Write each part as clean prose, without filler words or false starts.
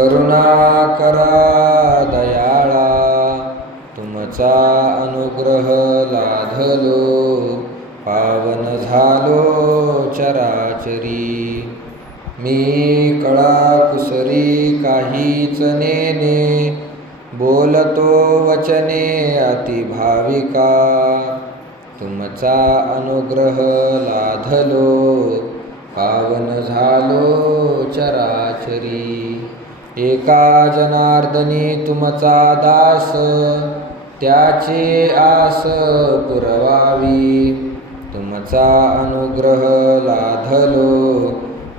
करुणा करा दयाळा, तुमचा अनुग्रह लाधलो, पावन झालो चराचरी. मी कळा कुसरी काहीच नेने, बोलतो वचने अति भाविका. तुमचा अनुग्रह लाधलो, पावन झालो चराचरी. एका जनार्दनी तुमचा दास, त्याचे आस पुरवावी. तुमचा अनुग्रह लाधलो,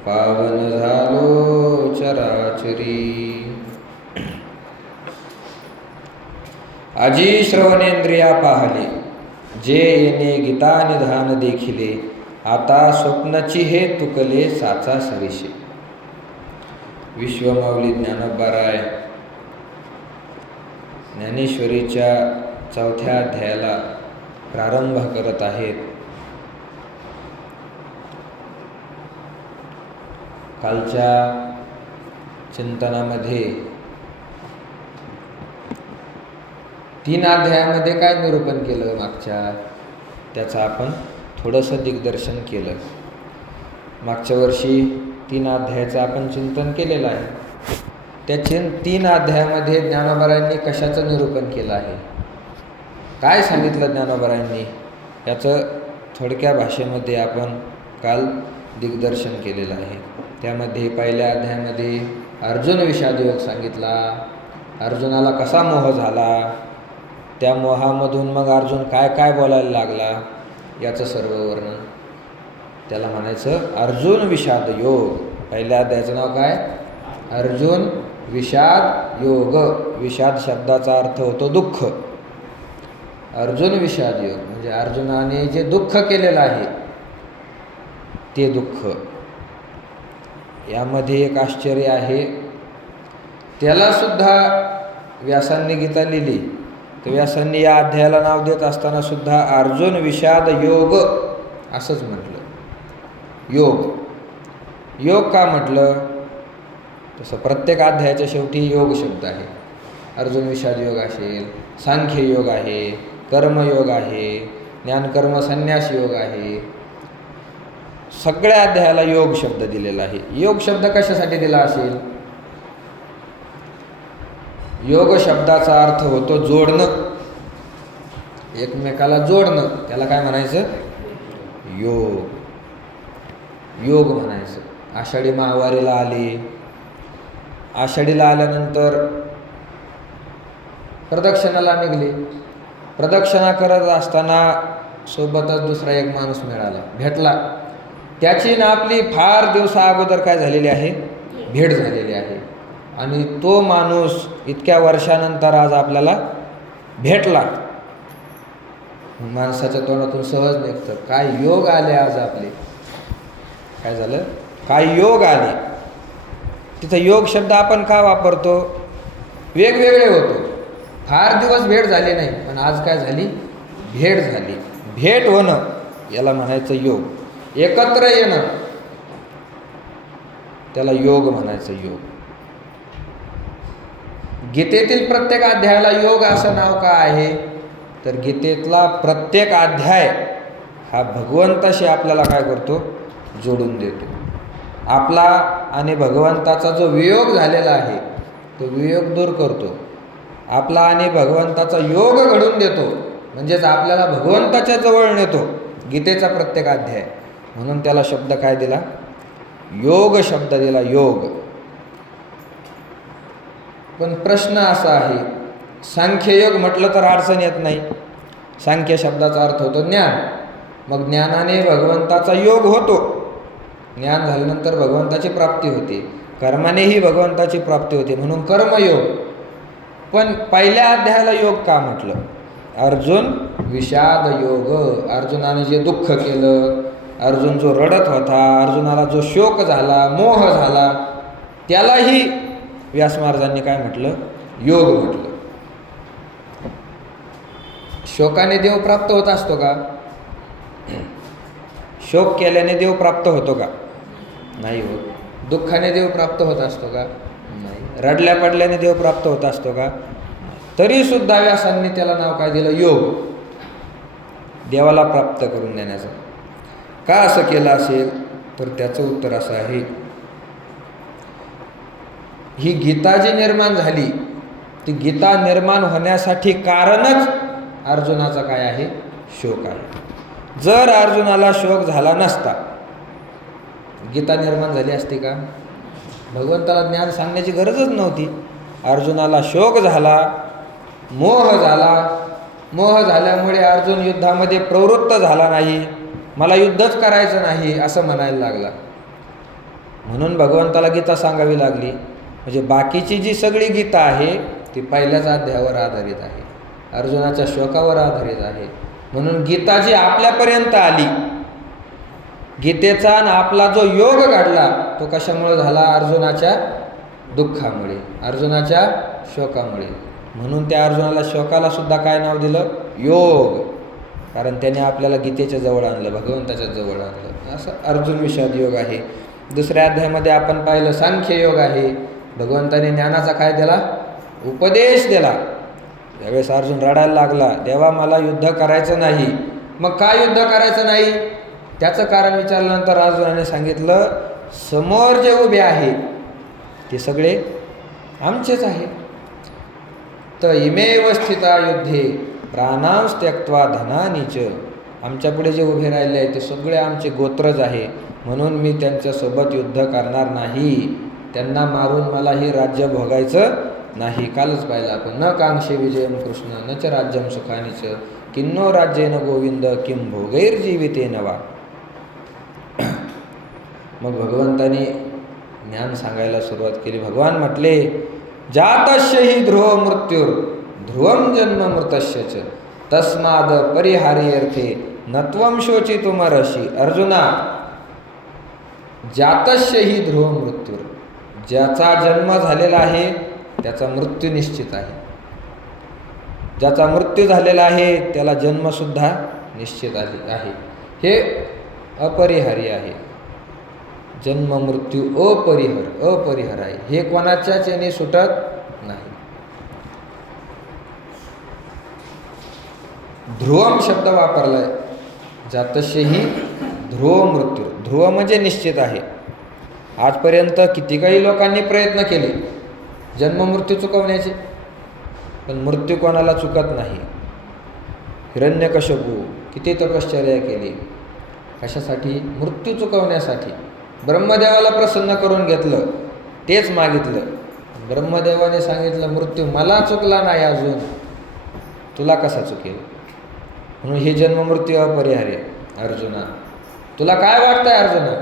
पावन झालो चराचरी. आजी श्रवणेंद्रिया पाहले, जे येणे गीता निधान देखिले. आता स्वप्नची हे तुकले साचा सरीशे. विश्वमाऊली ज्ञानोबाराय ज्ञानेश्वरीच्या 4थ्या अध्यायाला प्रारंभ करत आहेत. कालच्या चिंतनामध्ये 3 अध्यायामध्ये काय निरूपण केलं मागच्या, त्याचं आपण थोडंसं दिग्दर्शन केलं. मागच्या वर्षी 3 अध्यायाचं आपण चिंतन केलेलं आहे. त्या 3 अध्यायामध्ये ज्ञानोबारायांनी कशाचं निरूपण केलं आहे, काय सांगितलं ज्ञानोबारायांनी, याचं थोडक्या भाषेमध्ये आपण काल दिग्दर्शन केलेलं आहे. त्यामध्ये पहिल्या अध्यायामध्ये अर्जुन विषाद योग सांगितला. अर्जुनाला कसा मोह झाला, त्या मोहामधून मग अर्जुन काय काय बोलायला लागला, याचं सर्व वर्णन. त्याला म्हणायचं अर्जुन विषाद योग. पहिल्या अध्यायाचं नाव काय? अर्जुन विषाद योग. विषाद शब्दाचा अर्थ होतो दुःख. अर्जुन विषाद योग म्हणजे अर्जुनाने जे दुःख केलेलं आहे ते दुःख. यामध्ये एक आश्चर्य आहे. त्याला सुद्धा व्यासांनी गीता लिहिली, तर व्यासांनी या अध्यायाला नाव देत असताना सुद्धा अर्जुन विषाद योग असंच म्हटलं. योग योग का म्हटलं, तसं प्रत्येक अध्यायाच्या शेवटी योग शब्द आहे. अर्जुन विषाद योग असेल, सांख्य योग आहे, कर्मयोग आहे, ज्ञानकर्म संन्यास योग आहे. सगळ्या अध्यायाला योग शब्द दिलेला आहे. योग शब्द कशासाठी दिला असेल? योग शब्दाचा अर्थ होतो जोडणं, एकमेकाला जोडणं. त्याला काय म्हणायचं? योग. योग म्हणायचं. आषाढी माहवारीला आली, आषाढीला आल्यानंतर प्रदक्षिणाला निघली. प्रदक्षिणा करत असताना सोबतच दुसरा एक माणूस मिळाला, भेटला. त्याची ना आपली फार दिवसा अगोदर काय झालेली आहे, भेट झालेली आहे. आणि तो माणूस इतक्या वर्षानंतर आज आपल्याला भेटला. माणसाच्या तोंडातून सहज निघतं, काय योग आले आज आपले. काय झालं? काय योग आले. तिथं योग शब्द आपण का वापरतो? वेगवेगळे होतो. फार दिवस भेट झाली नाही, पण आज काय झाली? भेट झाली. भेट होणं याला म्हणायचं योग. एकत्र येणं त्याला योग म्हणायचं. योग. गीतेतील प्रत्येक अध्यायाला योग असं नाव का आहे, तर गीतेतला प्रत्येक अध्याय हा भगवंताशी आपल्याला काय करतो? जोडून देतो. आपला आणि भगवंताचा जो वियोग झालेला आहे तो वियोग दूर करतो. आपला आणि भगवंताचा योग घडून देतो, म्हणजेच आपल्याला भगवंताच्या जवळ नेतो गीतेचा प्रत्येक अध्याय. म्हणून त्याला शब्द काय दिला? योग शब्द दिला. योग. पण प्रश्न असा आहे, सांख्ययोग म्हटलं तर अडचण येत नाही. सांख्य शब्दाचा अर्थ होतो ज्ञान. मग ज्ञानाने भगवंताचा योग होतो. ज्ञान झाल्यानंतर भगवंताची प्राप्ती होते. कर्मानेही भगवंताची प्राप्ती होते, म्हणून कर्मयोग. पण पहिल्या अध्यायाला योग का म्हटलं? अर्जुन विषाद योग. अर्जुनाने जे दुःख केलं, अर्जुन जो रडत होता, अर्जुनाला जो शोक झाला, मोह झाला, त्यालाही व्यास महाराजांनी काय म्हटलं? योग म्हटलं. शोकाने देव प्राप्त होत असतो का? शोक केल्याने देव प्राप्त होतो का? नाही होत. दुःखाने देव प्राप्त होत असतो का? नाही. रडल्या पडल्याने देव प्राप्त होत असतो का? तरी सुद्धा व्यासांनी त्याला नाव काय दिलं? योग. देवाला प्राप्त करून देण्याचं. का असं केलं असेल? तर त्याचं उत्तर असं आहे, ही गीता जी निर्माण झाली, ती गीता निर्माण होण्यासाठी कारणच अर्जुनाचा काय आहे? शोक आहे. जर अर्जुनाला शोक झाला नसता, गीता निर्माण झाली असती का? भगवंताला ज्ञान सांगण्याची गरजच नव्हती. अर्जुनाला शोक झाला, मोह झाला. मोह झाल्यामुळे अर्जुन युद्धामध्ये प्रवृत्त झाला नाही. मला युद्धच करायचं नाही असं म्हणायला लागला. म्हणून भगवंताला गीता सांगावी लागली. म्हणजे बाकीची जी सगळी गीता आहे ती पहिल्याच अध्यायावर आधारित आहे, अर्जुनाच्या शोकावर आधारित आहे. म्हणून गीता जी आपल्यापर्यंत आली, गीतेचा आणि आपला जो योग घडला तो कशामुळे झाला? अर्जुनाच्या दुःखामुळे, अर्जुनाच्या शोकामुळे. म्हणून त्या अर्जुनाला शोकाला सुद्धा काय नाव दिलं? योग. कारण त्याने आपल्याला गीतेच्या जवळ आणलं, भगवंताच्या जवळ आणलं. असं अर्जुन विषाद योग आहे. दुसऱ्या अध्यायामध्ये आपण पाहिलं सांख्य योग आहे. भगवंताने ज्ञानाचा काय दिला? उपदेश दिला. त्यावेळेस अर्जुन रडायला लागला, देवा मला युद्ध करायचं नाही. मग का युद्ध करायचं नाही? त्याचं कारण विचारल्यानंतर अर्जुनाने सांगितलं, समोर जे उभे आहेत ते सगळे आमचेच आहे. तर इमेव स्थिता युद्धे प्राणांस त्यक्त्वा धनानीच. आमच्या पुढे जे उभे राहिले आहेत ते सगळे आमचे गोत्रज आहे. म्हणून मी त्यांच्यासोबत युद्ध करणार नाही. त्यांना मारून मला हे राज्य भोगायचं नाही. कालच पाहिलं आपण, न कांक्षे विजयम कृष्ण न च राज्यम सुखानीच किन्नो राज्येन गोविंद किं भोगैर्जीवितेन वा. मग भगवंतानी ज्ञान सांगायला सुरुवात केली. भगवान म्हटले, जातस्य हि ध्रुव मृत्युर ध्रुवम जन्म मृतस्य च तस्माद परिहार्यर्थे नत्वम शोचितुमर्हसि. अर्जुना, जातस्य हि ध्रुव मृत्युर, ज्याचा जन्म झालेला आहे त्याचा मृत्यू निश्चित आहे. ज्याचा मृत्यू झालेला आहे त्याला जन्मसुद्धा निश्चित आहे. हे अपरिहार्य आहे. जन्म मृत्यू अपरिहार आहे. हे कोणाच्याच याने सुटत नाही. ध्रुवम शब्द वापरलाय. जातस्य हि ध्रुव मृत्यू. ध्रुव म्हणजे निश्चित आहे. आजपर्यंत किती काही लोकांनी प्रयत्न केले जन्म मृत्यू चुकवण्याचे, पण मृत्यू कोणाला चुकत नाही. हिरण्यकश्यपू किती तपश्चर्या केली, कशासाठी? मृत्यू चुकवण्यासाठी. ब्रह्मदेवाला प्रसन्न करून घेतलं, तेच मागितलं. ब्रह्मदेवाने सांगितलं, मृत्यू मला चुकला नाही अजून, तुला कसा चुकेल? म्हणून हे जन्म मृत्यू अपरिहार्य. अर्जुना, तुला काय वाटतंय अर्जुना?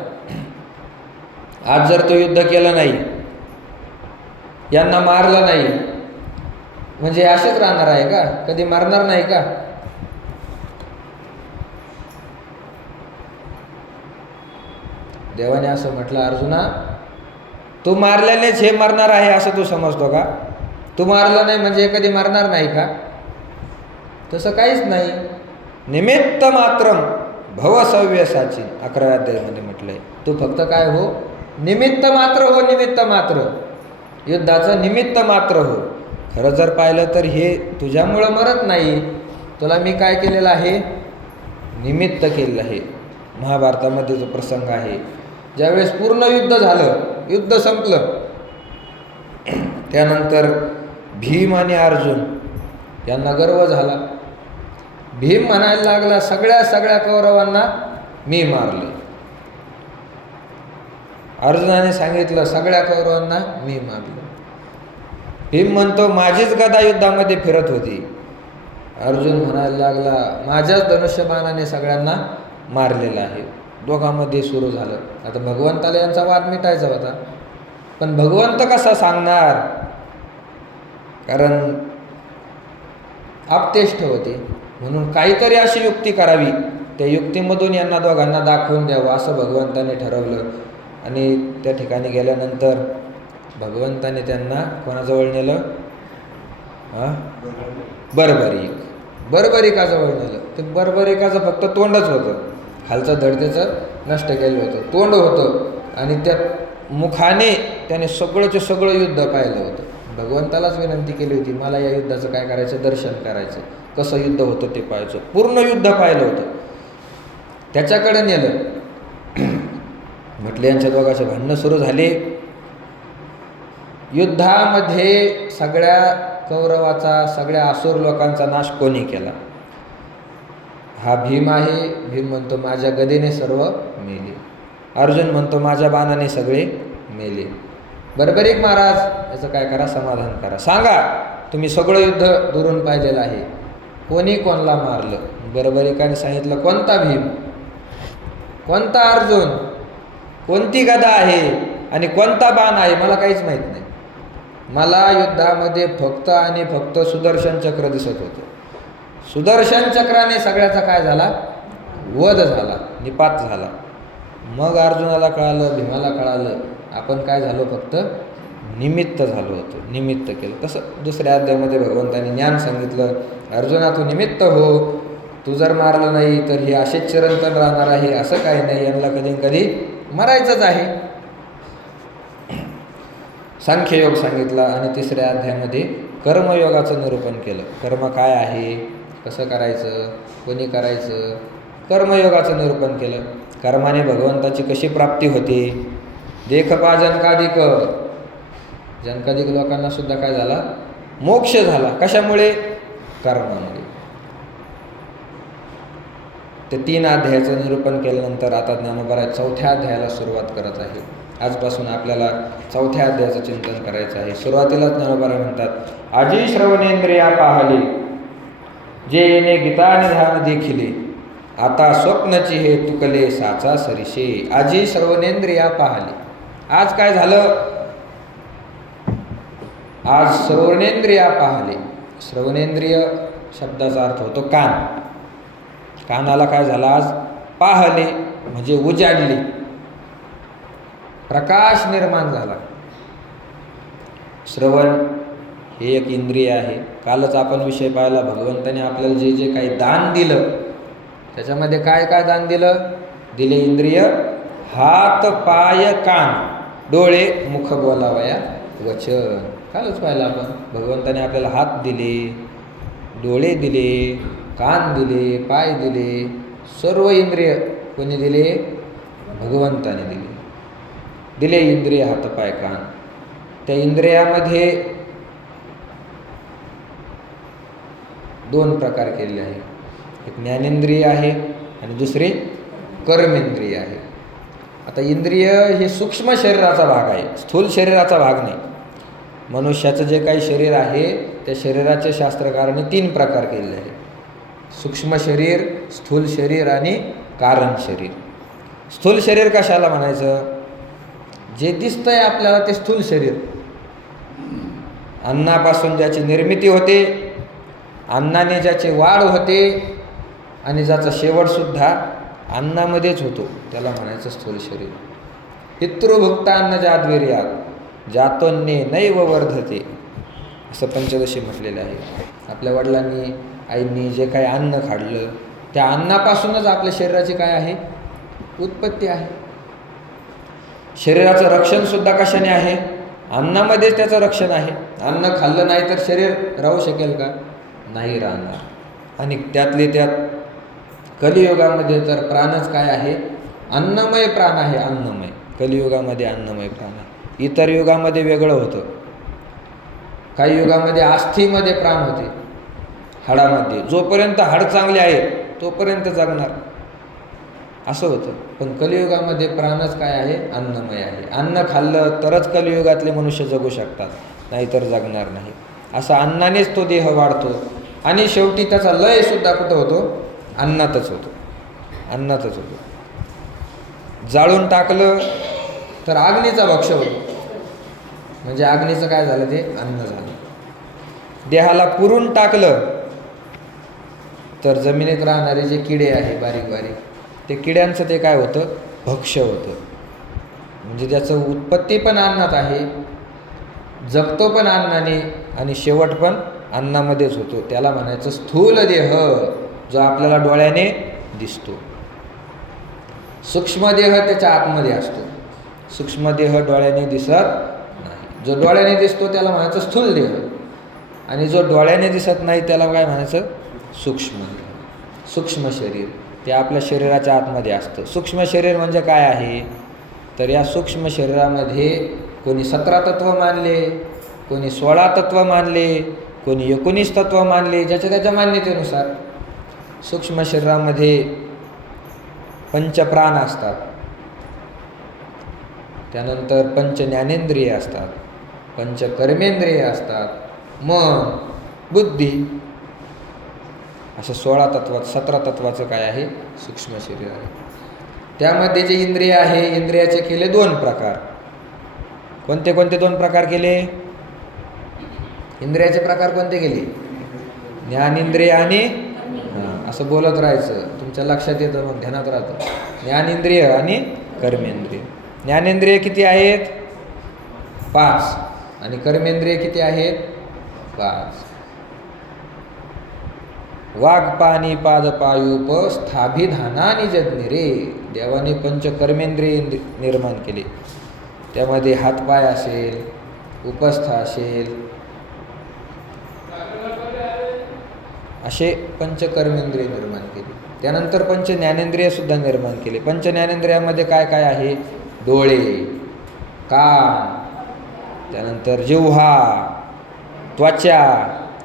आज जर तो युद्ध केलं नाही, यांना मारलं नाही, म्हणजे असेच राहणार आहे का? कधी मारणार नाही का? देवाने असं म्हटलं, अर्जुना तू मारल्यानेच हे मरणार आहे असं तू समजतो का? तू मारलं नाही म्हणजे कधी मरणार नाही का? तसं काहीच नाही. निमित्त मात्रम भवसव्यसाची 11व्या अध्यायामध्ये म्हटलंय. तू फक्त काय हो? निमित्त मात्र हो. निमित्त मात्र, युद्धाचं निमित्त मात्र हो. खरं जर पाहिलं तर हे तुझ्यामुळं मरत नाही, तुला मी काय केलेलं आहे? निमित्त केलेलं आहे. महाभारतामध्ये जो प्रसंग आहे, ज्यावेळेस पूर्ण युद्ध झालं, युद्ध संपलं, त्यानंतर भीम आणि अर्जुन यांना गर्व झाला. भीम म्हणायला लागला, सगळ्या कौरवांना मी मारले. अर्जुनाने सांगितलं, सगळ्या कौरवांना मी मारलं. भीम म्हणतो, माझीच गदा युद्धामध्ये फिरत होती. अर्जुन म्हणायला लागला, माझ्याच धनुष्यबाणाने सगळ्यांना मारलेलं आहे. दोघांमध्ये सुरू झालं. आता भगवंताला यांचा वाद मिटायचा होता, पण भगवंत कसा सांगणार? कारण आपतेष्ट होते. म्हणून काहीतरी अशी युक्ती करावी, त्या युक्तीमधून यांना दोघांना दाखवून द्यावं असं भगवंताने ठरवलं. आणि त्या ठिकाणी गेल्यानंतर भगवंताने त्यांना कोणाजवळ नेलं? बर्बरिकाजवळ नेलं. ते बर्बरिकाचं फक्त तोंडच होतं, खालचं धड त्याचं नष्ट केलं होतं. तोंड होतं आणि त्या मुखाने त्याने सगळंचं सगळं युद्ध पाहिलं होतं. भगवंतालाच विनंती केली होती, मला या युद्धाचं काय करायचं, दर्शन करायचं, कसं युद्ध होतं ते पाहायचं. पूर्ण युद्ध पाहिलं होतं. त्याच्याकडे नेलं. म्हटले यांच्या दोघांचे भांडणं सुरू झाले. युद्धामध्ये सगळ्या कौरवाचा, सगळ्या असुर लोकांचा नाश कोणी केला? हा भीम आहे. भीम म्हणतो माझ्या गदेने सर्व मेले. अर्जुन म्हणतो माझ्या बाणाने सगळे मेले. बरोबरीक महाराज, याचं काय करा, समाधान करा, सांगा. तुम्ही सगळं युद्ध दुरून पाहिलेलं आहे, कोणी कोणाला मारलं? बरोबरीकाने सांगितलं, कोणता भीम, कोणता अर्जुन, कोणती गदा आहे आणि कोणता बाण आहे, मला काहीच माहीत नाही. मला युद्धामध्ये फक्त आणि फक्त सुदर्शन चक्र दिसत होतं. सुदर्शन चक्राने सगळ्याचा काय झाला, वध झाला, निपात झाला. मग अर्जुनाला कळालं, भीमाला कळालं, आपण काय झालो, फक्त निमित्त झालो होतो, निमित्त केलं. तसं दुसऱ्या अध्यायामध्ये भगवंतांनी ज्ञान सांगितलं, अर्जुना तू निमित्त हो, तू जर मारलं नाही तर हे असेच चिरंतन राहणार आहे, असं काही नाही, यांना कधी कधी मरायचंच आहे. सांख्ययोग सांगितला. आणि तिसऱ्या अध्यायामध्ये कर्मयोगाचं निरूपण केलं. कर्म काय आहे, कसं करायचं, कोणी करायचं, कर्मयोगाचं निरूपण केलं. कर्माने भगवंताची कशी प्राप्ती होते. देख पा जनकाधिक, जनकाधिक लोकांना सुद्धा काय झाला, मोक्ष झाला. कशामुळे, कर्मामुळे. ते 3 अध्यायाचं निरूपण केल्यानंतर आता ज्ञानोबा चौथ्या अध्यायाला सुरुवात करत आहे. आजपासून आपल्याला चौथ्या अध्यायाचं चिंतन करायचं आहे. सुरुवातीलाच ज्ञानोबा म्हणतात, आजी श्रवणेंद्रिया पाहले, जे येणे गीता निधान देखिले, आता स्वप्नची हे तुकले साचा सरिषे. आजी श्रवणेंद्रिया पाहले. आज काय झालं, आज श्रवणेंद्रिया पाहले. श्रवणेंद्रिय शब्दाचा अर्थ होतो कान. कानाला काय झालं, आज पाहले म्हणजे उजाडले, प्रकाश निर्माण झाला. श्रवण हे एक इंद्रिय आहे. कालच आपण विषय पाहिला, भगवंताने आपल्याला जे जे काही दान दिलं, त्याच्यामध्ये काय काय दान दिलं, दिले इंद्रिय, हात पाय कान, डोळे मुख बोलावया वचन. कालच पाहिलं आपण, भगवंताने आपल्याला हात दिले, डोळे दिले, कान दिले, पाय दिले, सर्व इंद्रिय कोणी दिले, भगवंताने दिले. दिले इंद्रिय हात पाय कान. त्या इंद्रियामध्ये 2 प्रकार केलेले आहे. एक ज्ञानेंद्रिय आहे आणि दुसरे कर्मेंद्रिय आहे. आता इंद्रिय हे सूक्ष्म शरीराचा भाग आहे, स्थूल शरीराचा भाग नाही. मनुष्याचं जे काही शरीर आहे त्या शरीराचे शास्त्रकारांनी 3 प्रकार केलेले आहे. सूक्ष्म शरीर, स्थूल शरीर आणि कारण शरीर. स्थूल शरीर कशाला म्हणायचं, जे दिसतंय आपल्याला ते स्थूल शरीर. अन्नापासून ज्याची निर्मिती होते, अन्नाने ज्याची वाढ होते आणि ज्याचा शेवटसुद्धा अन्नामध्येच होतो, त्याला म्हणायचं स्थूल शरीर. पितृभुक्तान्न जाद्वीर्यात जातोन्ने नैव वर्धते, असं पंचदशी म्हटलेलं आहे. आपल्या वडिलांनी, आईंनी जे काही अन्न खाल्लं, त्या अन्नापासूनच आपल्या शरीराची काय आहे, उत्पत्ती आहे. शरीराचं रक्षणसुद्धा कशाने आहे, अन्नामध्येच त्याचं रक्षण आहे. अन्न खाल्लं नाही तर शरीर राहू शकेल का, नाही राहणार. आणि त्यातले त्यात कलियुगामध्ये तर प्राणच काय आहे, अन्नमय प्राण आहे. अन्नमय, कलियुगामध्ये अन्नमय प्राण आहे. इतर युगामध्ये वेगळं होतं. काही युगामध्ये आस्थीमध्ये प्राण होते, हाडामध्ये. जोपर्यंत हाड चांगले आहे तोपर्यंत जगणार, असं होतं. पण कलियुगामध्ये प्राणच काय आहे, अन्नमय आहे. अन्न खाल्लं तरच कलियुगातले मनुष्य जगू शकतात, नाहीतर जगणार नाही. असा अन्नानेच तो देह वाढतो आणि शेवटी त्याचा लयसुद्धा कुठं होतो, अन्नातच होतो, अन्नातच होतो. जाळून टाकलं तर अग्नीचा भक्ष होतो, म्हणजे अग्नीचं काय झालं, ते अन्न झालं. देहाला पुरून टाकलं तर जमिनीत राहणारे जे किडे आहे बारीक बारीक, ते किड्यांचं ते काय होतं, भक्ष्य होतं. म्हणजे त्याचं उत्पत्ती पण अन्नात आहे, जगतो पण अन्नाने आणि शेवट पण अन्नामध्येच होतो. त्याला म्हणायचं स्थूल देह, जो आपल्याला डोळ्याने दिसतो. सूक्ष्म देह त्याच्या आतमध्ये असतो. सूक्ष्म देह डोळ्याने दिसत नाही. जो डोळ्याने दिसतो त्याला म्हणायचं स्थूल देह, आणि जो डोळ्याने दिसत नाही त्याला काय म्हणायचं? सूक्ष्म देह, सूक्ष्म शरीर. ते आपल्या शरीराच्या आतमध्ये असतं. सूक्ष्म शरीर म्हणजे काय आहे? तर या सूक्ष्म शरीरामध्ये कोणी 17 तत्व मानले, कोणी 16 तत्व मानले, कोणी 19 तत्व मानले, ज्याच्या त्याच्या मान्यतेनुसार. सूक्ष्म शरीरामध्ये पंचप्राण असतात, त्यानंतर पंच ज्ञानेंद्रिय असतात, पंचकर्मेंद्रिय असतात, मन, बुद्धी, असं 16 तत्वात 17 तत्वाचं काय आहे? सूक्ष्म शरीर आहे. त्यामध्ये जे इंद्रिय आहे, इंद्रियाचे केले 2 प्रकार. कोणते कोणते 2 प्रकार केले? इंद्रियाचे प्रकार कोणते केले? ज्ञानेंद्रिय आणि असं बोलत राहायचं, तुमच्या लक्षात येतं, मग ध्यानात राहतं. ज्ञानेंद्रिय आणि कर्मेंद्रिय. ज्ञानेंद्रिय किती आहेत? 5. आणि कर्मेंद्रिय किती आहेत? 5. वाघ पाणी पाद पायूप स्थाभिधानानी जज्ञे रे. देवाने पंचकर्मेंद्रिय निर्माण केले. त्यामध्ये हातपाय असेल, उपस्थ असेल, असे पंचकर्मेंद्रिय निर्माण केले. त्यानंतर पंच ज्ञानेंद्रिय सुद्धा निर्माण केले. पंच ज्ञानेंद्रियामध्ये काय काय आहे? डोळे, कान, त्यानंतर जिव्हा, त्वचा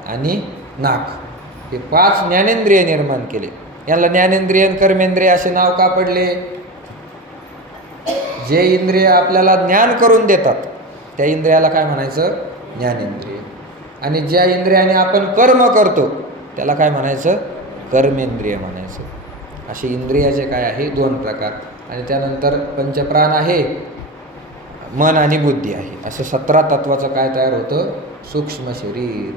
आणि नाक, हे 5 ज्ञानेंद्रिय निर्माण केले. याला ज्ञानेंद्रिय आणि कर्मेंद्रिय असे नाव का पडले? जे इंद्रिय आपल्याला ज्ञान करून देतात त्या इंद्रियाला काय म्हणायचं? ज्ञानेंद्रिय. आणि ज्या इंद्रियाने आपण कर्म करतो त्याला काय म्हणायचं? कर्मेंद्रिय म्हणायचं. असे इंद्रियाचे काय आहे? 2 प्रकार. आणि त्यानंतर पंचप्राण आहे, मन आणि बुद्धी आहे. असं 17 तत्वाचं काय तयार होतं? सूक्ष्म शरीर.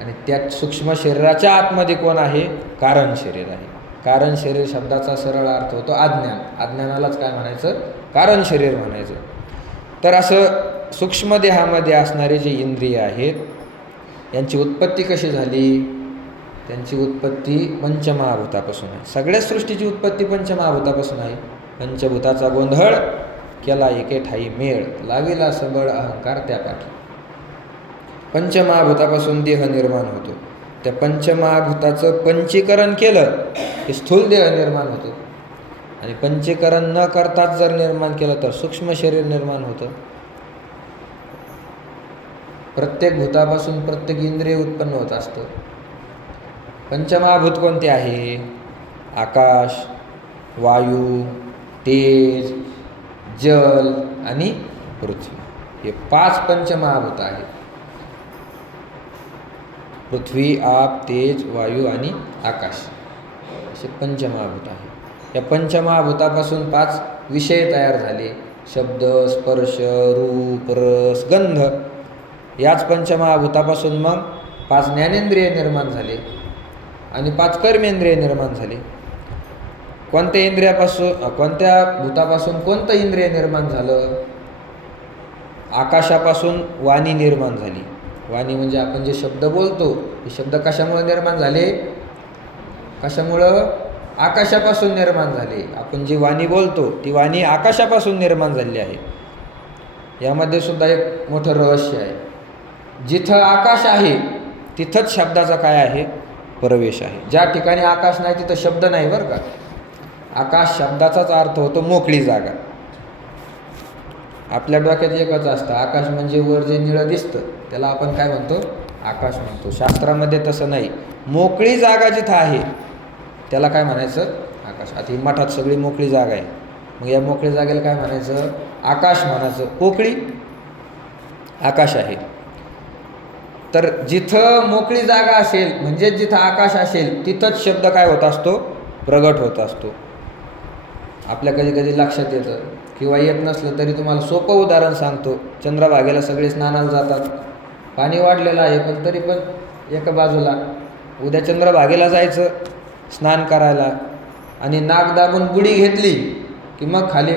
आणि त्या सूक्ष्म शरीराच्या आतमध्ये कोण आहे? कारण शरीर आहे. कारण शरीर शब्दाचा सरळ अर्थ होतो अज्ञान. अज्ञानालाच काय म्हणायचं? कारण शरीर म्हणायचं. तर असं सूक्ष्म देहामध्ये असणारे जे इंद्रिय आहेत यांची उत्पत्ती कशी झाली? त्यांची उत्पत्ती पंचमहाभूतापासून आहे. सगळ्याच सृष्टीची उत्पत्ती पंचमहाभूतापासून आहे. पंचभूताचा गोंधळ केला एके ठाई मेळ, लाविला सबळ अहंकार त्या पाठी. पंचमहाभूतापासून देह निर्माण होतो. त्या पंचमहाभूताचं पंचीकरण केलं की स्थूल देह निर्माण होतो. आणि पंचीकरण न करताच जर निर्माण केलं तर सूक्ष्म शरीर निर्माण होतं. प्रत्येक भूतापासून प्रत्येक इंद्रिय उत्पन्न होत असतं. पंचमहाभूत कोणते आहे? आकाश, वायू, तेज, जल आणि पृथ्वी. हे 5 पंचमहाभूत आहेत. पृथ्वी, आप, तेज, वायू आणि आकाश असे पंचमहाभूत आहे. या पंचमहाभूतापासून 5 विषय तयार झाले. शब्द, स्पर्श, रूप, रस, गंध. याच पंचमहाभूतापासून मग 5 ज्ञानेंद्रिय निर्माण झाले आणि 5 कर्मेंद्रिय निर्माण झाले. कोणत्या इंद्रियापासून, कोणत्या भूतापासून कोणतं इंद्रिय निर्माण झालं? आकाशापासून वाणी निर्माण झाली. वाणी म्हणजे आपण जे शब्द बोलतो, हे शब्द कशामुळे निर्माण झाले? कशामुळं? आकाशापासून निर्माण झाले. आपण जी वाणी बोलतो ती वाणी आकाशापासून निर्माण झालेली आहे. यामध्ये सुद्धा एक मोठं रहस्य आहे. जिथं आकाश आहे तिथंच शब्दाचा काय आहे? प्रवेश आहे. ज्या ठिकाणी आकाश नाही तिथं शब्द नाही बरं का. आकाश शब्दाचाच अर्थ होतो मोकळी जागा. आपल्या डोक्यात एकच असतं, आकाश म्हणजे वर जे निळं दिसतं त्याला आपण काय म्हणतो? आकाश म्हणतो. शास्त्रामध्ये तसं नाही. मोकळी जागा जिथं आहे त्याला काय म्हणायचं? आकाश. आता ही मठात सगळी मोकळी जागा आहे, मग या मोकळी जागेला काय म्हणायचं? आकाश म्हणायचं. पोकळी आकाश आहे. तर जिथं मोकळी जागा असेल म्हणजे जिथं आकाश असेल तिथंच शब्द काय होत असतो? प्रगट होत असतो. आपल्या कधी कधी लक्षात येतं किंवा येत नसलं तरी तुम्हाला सोपं उदाहरण सांगतो. चंद्रभागेला सगळे स्नानाला जातात, पाणी वाढलेलं आहे, पण तरी पण एका बाजूला उद्या चंद्रभागेला जायचं स्नान करायला आणि नाक दाबून बुडी घेतली की मग खाली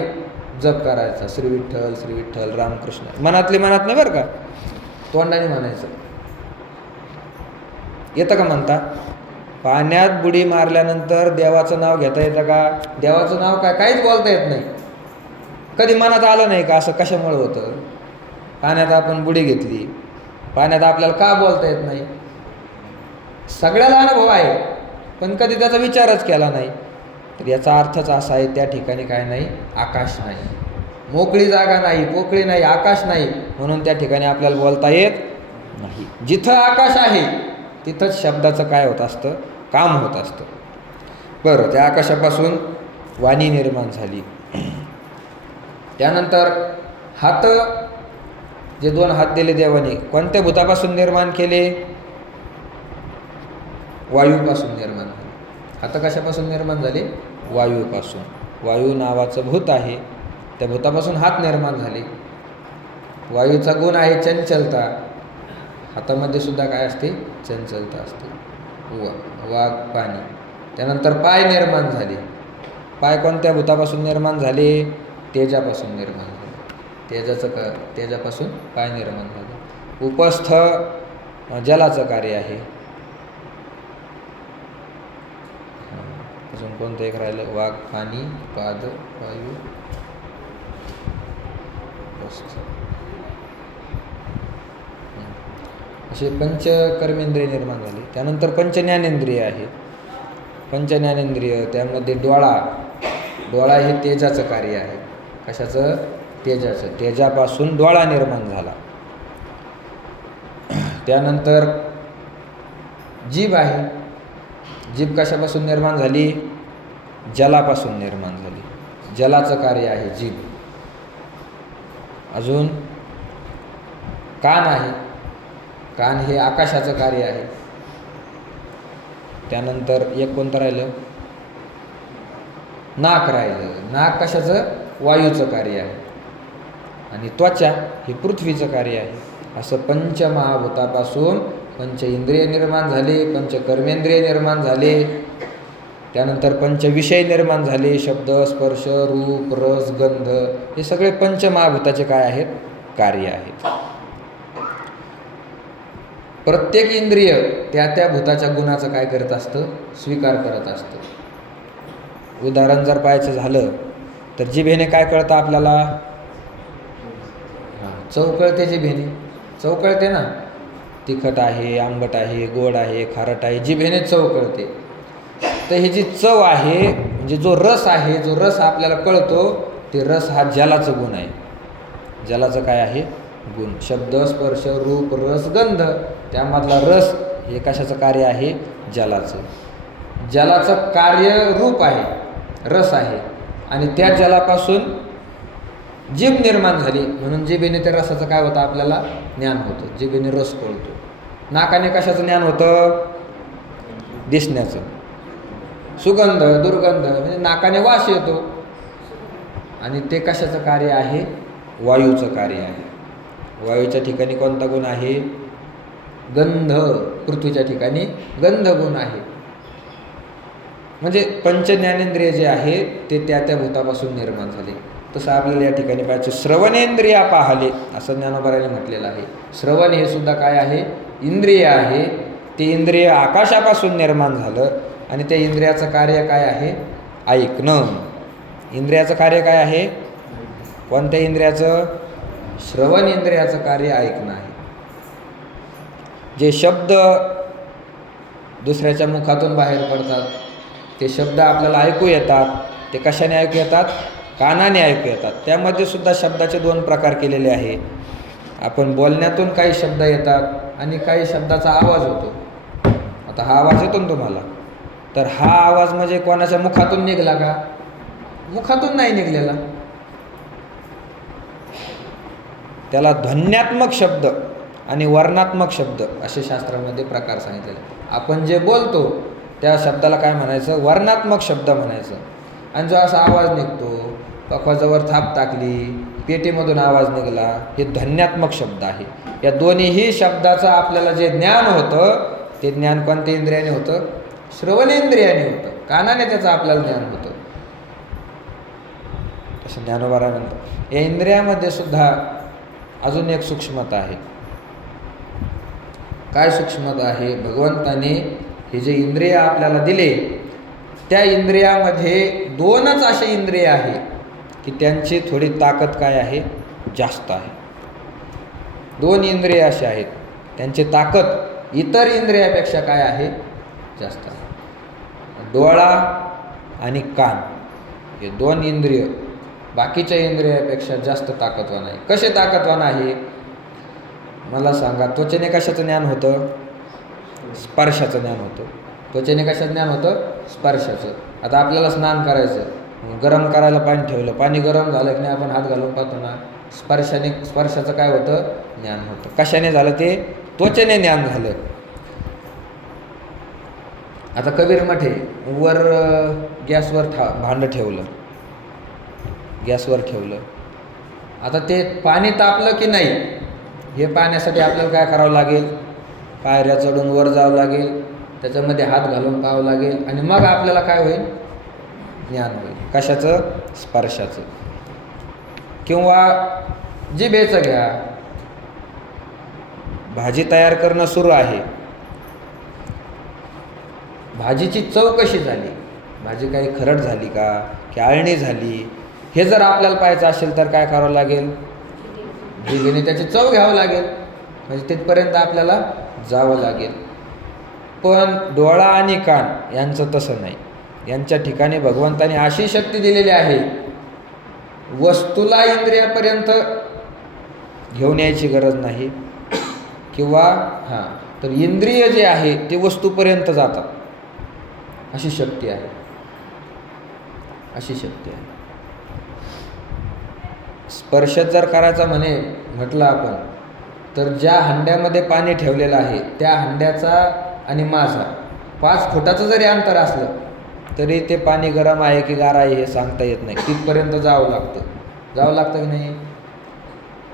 जप करायचा, श्री विठ्ठल श्री विठ्ठल रामकृष्ण. मनातली मनात नाही बरं का, तोंडाने म्हणायचं. येतं का म्हणता? पाण्यात बुडी मारल्यानंतर देवाचं नाव घेता येतं का? देवाचं नाव काहीच बोलता येत नाही. कधी मनात आलं नाही का असं कशामुळे होतं? पाण्यात आपण बुडी घेतली, पाण्यात आपल्याला का बोलता येत नाही? सगळ्याला अनुभव आहे, पण कधी त्याचा विचारच केला नाही. तर याचा अर्थच असा आहे, त्या ठिकाणी काय नाही, आकाश नाही, मोकळी जागा नाही, पोकळी नाही, आकाश नाही, म्हणून त्या ठिकाणी आपल्याला बोलता येत नाही. जिथं आकाश आहे तिथंच शब्दाचं काय होत असतं, काम होत असतं. बरं, त्या आकाशापासून वाणी निर्माण झाली. त्यानंतर हात, जे 2 हात दिले देवाने, कोणत्या भूतापासून निर्माण केले? वायूपासून निर्माण झाले. हात कशापासून निर्माण झाले? वायूपासून. वायू नावाचं भूत आहे, त्या भूतापासून हात निर्माण झाले. वायूचा गुण आहे चंचलता, हातामध्ये सुद्धा काय असते? चंचलता असते. वाघ, पाणी. त्यानंतर पाय निर्माण झाले. पाय कोणत्या भूतापासून निर्माण झाले? तेजापासून निर्माण झाले. तेजापासून पाय निर्माण झाले. उपस्थ जलाचं कार्य आहे. अजून कोणतं एक राहिलं? वाघ, पाणी, पाद, वायू, उपस्थ. असे पंचकर्मेंद्रिय निर्माण झाले. त्यानंतर पंचज्ञानेंद्रिय आहे. पंचज्ञानेंद्रिय, त्यामध्ये डोळा हे तेजाचं कार्य आहे. कशाचं? तेजाचं. तेजापासून डोळा निर्माण झाला. त्यानंतर जीभ आहे. जीभ कशापासून निर्माण झाली? जलापासून निर्माण झाली. जलाचं कार्य आहे जीभ. अजून कान आहे. कान हे आकाशाचं कार्य आहे. त्यानंतर एक कोणतं राहिलं? नाक राहिलं. नाक कशाचं? वायूचं कार्य आहे. आणि त्वचा हे पृथ्वीचं कार्य आहे. असं पंचमहाभूतापासून पंच इंद्रिय निर्माण झाले, पंचकर्मेंद्रिय निर्माण झाले. त्यानंतर पंचविषय निर्माण झाले. शब्द, स्पर्श, रूप, रस, गंध, हे सगळे पंचमहाभूताचे काय आहेत? कार्य आहेत. प्रत्येक इंद्रिय त्या त्या भूताच्या गुणाचं काय करत असतं? स्वीकार करत असतं. उदाहरण जर पाहायचं झालं तर जिभेने काय कळतं आपल्याला? चव कळते. जिभेने चव कळते ना. तिखट आहे, आंबट आहे, गोड आहे, खारट आहे, जिभेने चव कळते. तर ही जी चव आहे, म्हणजे जो रस आहे, जो रस आपल्याला कळतो, ते रस हा जलाचं गुण आहे. जलाचं काय आहे? गुण. शब्द, स्पर्श, रूप, रस, गंध, त्यामधला रस हे कशाचं कार्य आहे? जलाचं. जलाचं कार्य रूप आहे, रस आहे. आणि त्या जलापासून जीभ निर्माण झाली, म्हणून जिभेने त्या रसाचं काय होतं? आपल्याला ज्ञान होतं. जिभेने रस कळतो. नाकाने कशाचं ज्ञान होतं? दिसण्याचं. सुगंध, दुर्गंध, म्हणजे नाकाने वास येतो. आणि ते कशाचं कार्य आहे? वायूचं कार्य आहे. वायूच्या ठिकाणी कोणता गुण आहे? गंध. पृथ्वीच्या ठिकाणी गंध गुण आहे. म्हणजे पंचज्ञानेंद्रिय जे आहे ते त्या त्या भूतापासून निर्माण झाले. तसं आपल्याला या ठिकाणी पाहायचं, श्रवणेंद्रिया पाहले, असं ज्ञानोबाराने म्हटलेलं आहे. श्रवण हे सुद्धा काय आहे? इंद्रिय आहे. ते इंद्रिय आकाशापासून निर्माण झालं. आणि त्या इंद्रियाचं कार्य काय आहे? ऐकणं. इंद्रियाचं कार्य काय आहे? कोणत्या इंद्रियाचं? श्रवण इंद्रियाचं कार्य ऐकणं आहे. जे शब्द दुसऱ्याच्या मुखातून बाहेर पडतात, ते शब्द आपल्याला ऐकू येतात. ते कशाने ऐकू येतात? कानाने ऐकू येतात. त्यामध्ये सुद्धा शब्दाचे 2 प्रकार केलेले आहे. आपण बोलण्यातून काही शब्द येतात आणि काही शब्दाचा आवाज होतो. आता हा आवाज येतो ना तुम्हाला, तर हा आवाज म्हणजे कोणाच्या मुखातून निघाला का? मुखातून नाही निघलेला. त्याला ध्वन्यात्मक शब्द आणि वर्णात्मक शब्द असे शास्त्रामध्ये प्रकार सांगितलेले. आपण जे बोलतो त्या शब्दाला काय म्हणायचं? वर्णात्मक शब्द म्हणायचं. आणि जो असा आवाज निघतो, पखवाजावर थाप टाकली, पेटीमधून आवाज निघाला, हे ध्वन्यात्मक शब्द आहे. या दोन्हीही शब्दाचं आपल्याला जे ज्ञान होतं, ते ज्ञान कोणत्या इंद्रियाने होतं? श्रवणेंद्रियाने होतं. कानाने त्याचं आपल्याला ज्ञान होतं. असं ज्ञानोबारा म्हणतात. या इंद्रियामध्ये सुद्धा अजून एक सूक्ष्मता आहे. काय सूक्ष्मता आहे? भगवंताने हे जे इंद्रिय आपल्याला दिले, त्या इंद्रियामध्ये 2च असे इंद्रिय आहे की त्यांची थोडी ताकद काय आहे, जास्त आहे. 2 इंद्रिय असे आहेत, त्यांची ताकद इतर इंद्रियापेक्षा काय आहे, जास्त आहे. डोळा आणि कान हे 2 इंद्रिय बाकीच्या इंद्रियापेक्षा जास्त ताकदवान आहे. कसे ताकदवान आहे मला सांगा. त्वचेने कशाचं ज्ञान होतं, स्पर्शाचं ज्ञान होतं. त्वचेने कशाचं ज्ञान होतं, स्पर्शाचं. आता आपल्याला स्नान करायचं, गरम करायला पाणी ठेवलं, पाणी गरम झालं की नाही आपण हात घालून पाहतो ना, स्पर्शाचं काय होतं, ज्ञान होतं. कशाने झालं ते, त्वचेने ज्ञान झालं. आता कबीर मठे वर गॅसवर भांडं ठेवलं, गॅसवर ठेवलं. आता ते पाणी तापलं की नाही हे पाहण्यासाठी आपल्याला काय करावं लागेल, पायऱ्या चढून वर जावं लागेल, त्याच्यामध्ये हात घालून पाहावं लागेल आणि मग आपल्याला काय होईल, ज्ञान होईल. कशाचं, स्पर्शाचं. किंवा जिभेचं घ्या, भाजी तयार करणं सुरू आहे, भाजीची चव कशी झाली, भाजी काही खरड झाली का की आळणी झाली, हे जर आपल्याला पाहायचं असेल तर काय करावं लागेल, जिभेने त्याची चव घ्यावं लागेल. म्हणजे तिथपर्यंत आपल्याला जावं लागेल. पण डोळा आणि कान यांचं तसं नाही. यांच्या ठिकाणी भगवंताने अशी शक्ती दिलेली आहे, वस्तूला इंद्रियापर्यंत घेऊन यायची गरज नाही, किंवा तर इंद्रिय जे आहे ते वस्तूपर्यंत जातात, अशी शक्ती आहे, अशी शक्ती आहे. स्पर्श जर करायचा म्हटलं आपण, तर ज्या हंड्यामध्ये पाणी ठेवलेलं आहे त्या हंड्याचा आणि माझा 5 फुटाचं जरी अंतर असलं तरी ते पाणी गरम आहे की गार आहे हे सांगता येत नाही. तिथपर्यंत जावं लागतं की नाही.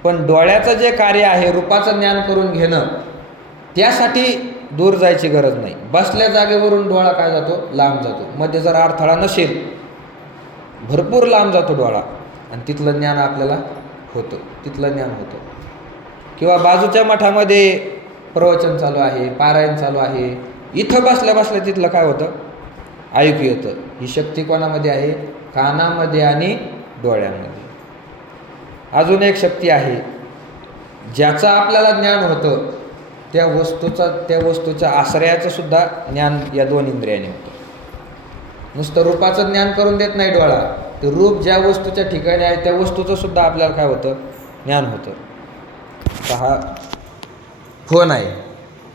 पण डोळ्याचं जे कार्य आहे, रूपाचं ज्ञान करून घेणं, त्यासाठी दूर जायची गरज नाही. बसल्या जागेवरून डोळा काय जातो, लांब जातो. मध्ये जर अडथळा नसेल, भरपूर लांब जातो डोळा आणि तिथलं ज्ञान आपल्याला होतं, तिथलं ज्ञान होतं. किंवा बाजूच्या मठामध्ये प्रवचन चालू आहे, पारायण चालू आहे, इथं बसल्या बसल्या तिथलं काय होतं, ऐकू येतं. ही शक्ती कोणामध्ये आहे, कानामध्ये आणि डोळ्यामध्ये. अजून एक शक्ती आहे, ज्याचं आपल्याला ज्ञान होतं त्या वस्तूच्या आश्रयाचं सुद्धा ज्ञान या 2 इंद्रियाने होतं. नुसतं रूपाचं ज्ञान करून देत नाही डोळा, ते रूप ज्या वस्तूच्या ठिकाणी आहे त्या वस्तूचं सुद्धा आपल्याला काय होतं, ज्ञान होतं. आता हा फोन आहे,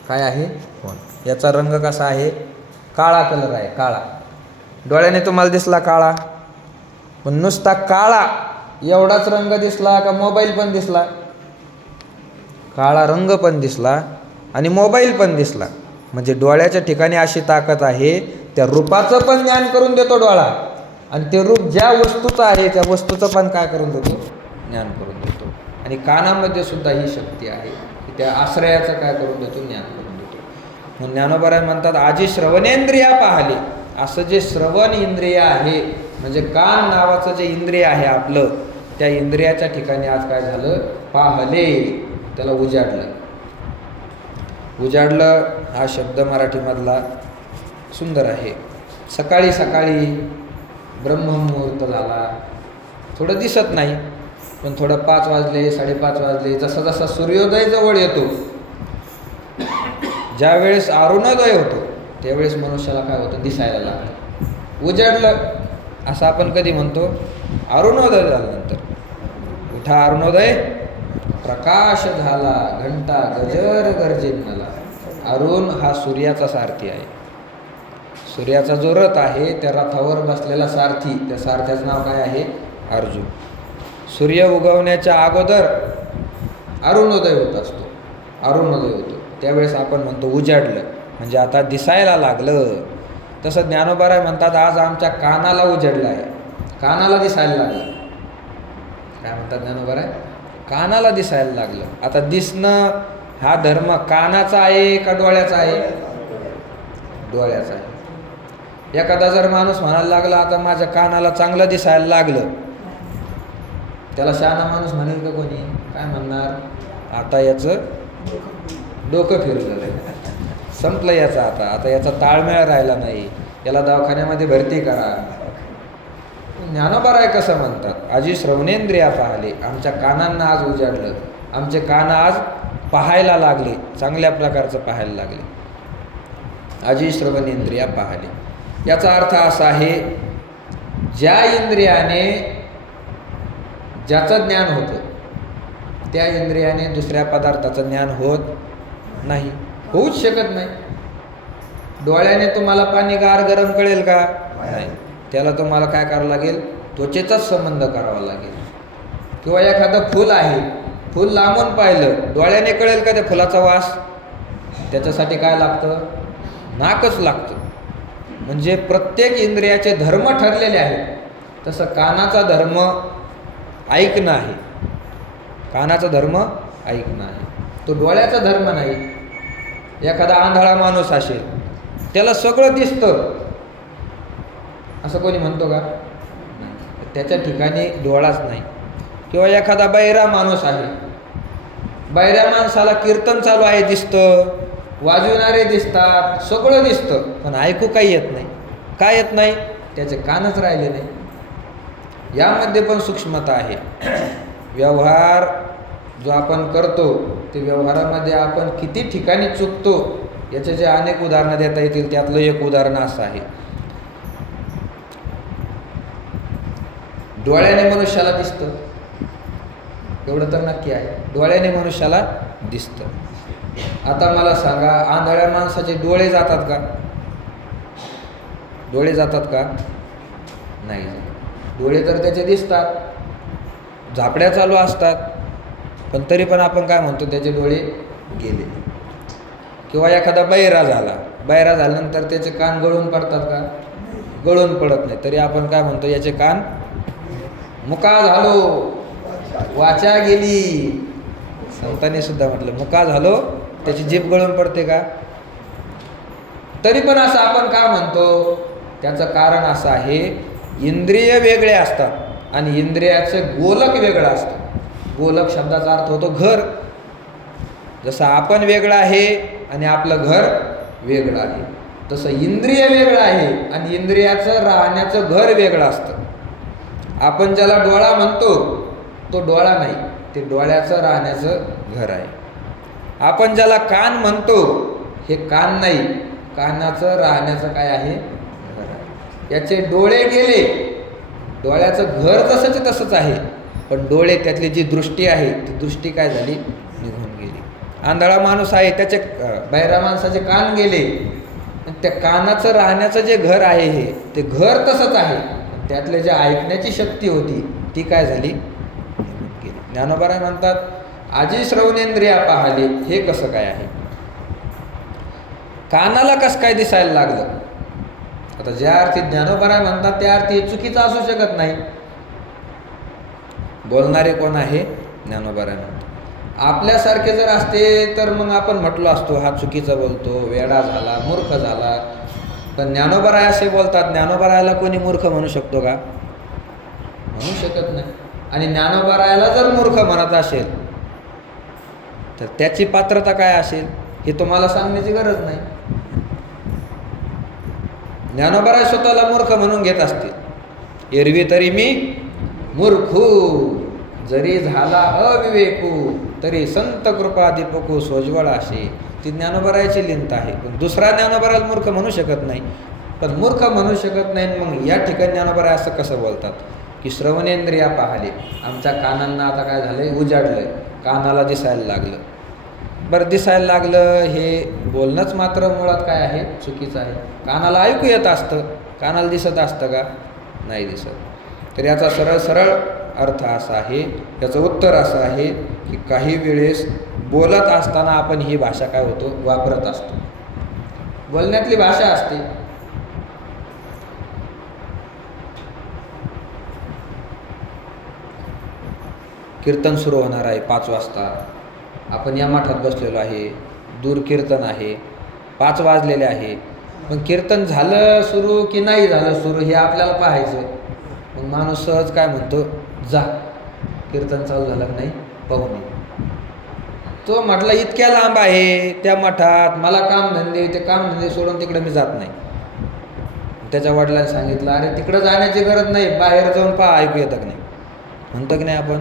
काय आहे, फोन. याचा रंग कसा आहे, काळा कलर आहे, काळा. डोळ्याने तुम्हाला दिसला काळा, पण नुसता काळा एवढाच रंग दिसला का मोबाईल पण दिसला, काळा रंग पण दिसला आणि मोबाईल पण दिसला. म्हणजे डोळ्याच्या ठिकाणी अशी ताकद आहे, त्या रूपाचं पण ज्ञान करून देतो डोळा आणि ते रूप ज्या वस्तूचं आहे त्या वस्तूचं पण काय करून देतो, ज्ञान करून देतो. आणि कानामध्ये सुद्धा ही शक्ती आहे की त्या आश्रयाचं काय करून देतो, ज्ञान करून देतो. म्हणून ज्ञानोबा म्हणतात, आजी श्रवणेंद्रिया पाहले. असं जे श्रवण इंद्रिय आहे, म्हणजे कान नावाचं जे इंद्रिय आहे आपलं, त्या इंद्रियाच्या ठिकाणी आज काय झालं, पाहले, त्याला उजाडलं. हा शब्द मराठीमधला सुंदर आहे. सकाळी सकाळी ब्रह्ममुहूर्त झाला, थोडं दिसत नाही पण थोडं 5 वाजले, 5:30 वाजले, जसा जसा सूर्योदय जवळ येतो, ज्यावेळेस अरुणोदय होतो त्यावेळेस मनुष्याला काय होतं, दिसायला लागतं. उजाडलं असं आपण कधी म्हणतो, अरुणोदय झाल्यानंतर. उठा अरुणोदय, प्रकाश झाला, घंटा गजर गर्जिन्नला. अरुण हा सूर्याचा सारथी आहे. सूर्याचा जो रथ आहे त्या रथावर बसलेला सारथी, त्या सारथ्याचं नाव काय आहे, अर्जुन. सूर्य उगवण्याच्या अगोदर अरुणोदय होत असतो, अरुणोदय होतो, त्यावेळेस आपण म्हणतो उजाडलं, म्हणजे आता दिसायला लागलं. तसं ज्ञानोबा म्हणतात, आज आमच्या कानाला उजाडलं आहे, कानाला दिसायला लागलं. काय म्हणतात ज्ञानोबा, कानाला दिसायला लागलं. आता दिसणं हा धर्म कानाचा आहे का डोळ्याचा आहे, डोळ्याचा आहे. एखादा जर माणूस म्हणायला लागला, आता माझ्या कानाला चांगलं दिसायला लागलं, त्याला शहाणा माणूस म्हणेल का कोणी, काय म्हणणार, आता याचं डोकं फिरलं आहे, संपलं याचं, आता याचा ताळमेळ राहिला नाही, याला दवाखान्यामध्ये भरती करा. ज्ञानोबराय कसं म्हणतात, आजी श्रवणेंद्रिया पाहिले, आमच्या कानांना आज उजाडलं, आमचे कान आज पाहायला लागले, चांगल्या प्रकारचं पाहायला लागले. आजी श्रवणेंद्रिया पाहिले, याचा अर्थ असा आहे, ज्या इंद्रियाने ज्याचं ज्ञान होतं त्या इंद्रियाने दुसऱ्या पदार्थाचं ज्ञान होत नाही, होऊच शकत नाही. डोळ्याने तुम्हाला पाणी गार गरम कळेल का? नाही. त्याला तुम्हाला काय करावं लागेल, त्वचेचाच संबंध करावा लागेल. किंवा एखादं फूल आहे, फूल लांबून पाहिलं, डोळ्याने कळेल का त्या फुलाचा वास? त्याच्यासाठी काय लागतं? नाकच लागतं. म्हणजे प्रत्येक इंद्रियाचे धर्म ठरलेले आहेत. तसं कानाचा धर्म ऐकणं आहे, कानाचा धर्म ऐकणं आहे, तो डोळ्याचा धर्म नाही. एखादा आंधळा माणूस असेल, त्याला सगळं दिसतं असं कोणी म्हणतो का? नाही. त्याच्या ठिकाणी डोळाच नाही. किंवा एखादा बहिरा माणूस आहे, बहिऱ्या माणसाला कीर्तन चालू आहे दिसतं, वाजविणारे दिसतात, सगळं दिसतं, पण ऐकू काही येत नाही. काय येत नाही? त्याचे कानच राहिले नाही. यामध्ये पण सूक्ष्मता आहे. व्यवहार जो आपण करतो, ते व्यवहारामध्ये आपण किती ठिकाणी चुकतो याचे जे अनेक उदाहरणं देता येतील. त्यातलं एक उदाहरण असं आहे, डोळ्याने मनुष्याला दिसतं, एवढं तर नक्की आहे, डोळ्याने मनुष्याला दिसतं. आता मला सांगा, आंधळ्या माणसाचे डोळे जातात का? डोळे जातात का? नाही. डोळे तर त्याचे दिसतात, झापड्या चालू असतात, पण तरी पण आपण काय म्हणतो, त्याचे डोळे गेले. किंवा एखादा बहिरा झाला, बहिरा झाल्यानंतर त्याचे कान गळून पडतात का? गळून पडत नाही, तरी आपण काय म्हणतो, याचे कान मुका झालो, वाचा गेली. संतांनी सुद्धा म्हटलं, मुका झालो, त्याची जीभ गळून पडते का? तरी पण असं आपण का म्हणतो? त्याचं कारण असं आहे, इंद्रिय वेगळे असतात आणि इंद्रियाचं गोलक वेगळं असतं. गोलक शब्दाचा अर्थ होतो घर. जसं आपण वेगळं आहे आणि आपलं घर वेगळं आहे, तसं इंद्रिय वेगळं आहे आणि इंद्रियाचं राहण्याचं घर वेगळं असतं. आपण ज्याला डोळा म्हणतो, तो डोळा नाही, ते डोळ्याचं राहण्याचं घर आहे. आपण ज्याला कान म्हणतो, हे कान नाही, कानाचं राहण्याचं काय आहे? घर आहे. याचे डोळे गेले, डोळ्याचं घर जसंच तसंच आहे, पण डोळे, त्यातली जी दृष्टी आहे, ती दृष्टी काय झाली? निघून गेली. आंधळा माणूस आहे, त्याचे बहिरा माणसाचे कान गेले, त्या कानाचं राहण्याचं जे घर आहे, हे ते घर तसंच आहे, त्यातले जे ऐकण्याची शक्ती होती ती काय झाली? गेली. ज्ञानोबराय म्हणतात, आजी श्रवणेंद्रिया पाहिले, हे कसं काय आहे? कानाला कसं काय दिसायला लागलं? आता ज्या अर्थी ज्ञानोबराय म्हणतात त्या अर्थी चुकीचं असू शकत नाही. बोलणारे कोण आहे? ज्ञानोबराय म्हणतात. आपल्यासारखे जर असते तर मग आपण म्हटलो असतो, हा चुकीचा बोलतो, वेडा झाला, मूर्ख झाला. पण ज्ञानोबराय असे बोलतात, ज्ञानोबरायला कोणी मूर्ख म्हणू शकतो का? म्हणू शकत नाही. आणि ज्ञानोबरायला जर मूर्ख म्हणत असेल तर त्याची पात्रता काय असेल हे तुम्हाला सांगण्याची गरज नाही. ज्ञानोबराय स्वतःला मूर्ख म्हणून घेत असतील. एरवी तरी मी मूर्खू, जरी झाला अविवेकू, तरी संत कृपा दीपकू सोज्वळ असे. ती ज्ञानोबरायची लिंत आहे. पण दुसरा ज्ञानोबरायला मूर्ख म्हणू शकत नाही. पण मूर्ख म्हणू शकत नाही, मग या ठिकाणी ज्ञानोबराय असं कसं बोलतात की श्रवणेंद्रिया पाहिले, आमच्या कानांना आता काय झालंय? उजाडलंय, कानाला दिसायला लागलं. बरं, दिसायला लागलं हे बोलणंच मात्र मुळात काय आहे? चुकीचं आहे. कानाला ऐकू येत असतं, कानाला दिसत असतं का? नाही दिसत. तर याचा सरळ सरळ अर्थ असा आहे, याचं उत्तर असं आहे की काही वेळेस बोलत असताना आपण ही भाषा काय होतो? वापरत असतो. बोलण्यातली भाषा असते. कीर्तन सुरू होणार आहे 5 वाजता, आपण या मठात बसलेलो आहे, दूर कीर्तन आहे, 5 वाजलेले आहे. मग कीर्तन झालं सुरू की नाही झालं सुरू हे आपल्याला पाहायचं. मग माणूस सहज काय म्हणतो? जा, कीर्तन चालू झालं नाही पाहून ये. तो म्हटलं इतक्या लांब आहे त्या मठात, मला कामधंदे, ते कामधंदे सोडून तिकडे मी जात नाही. त्याच्या वडिलांनी सांगितलं, अरे तिकडं जाण्याची गरज नाही, बाहेर जाऊन पहा ऐकू येतं की नाही. म्हणतो की नाही आपण,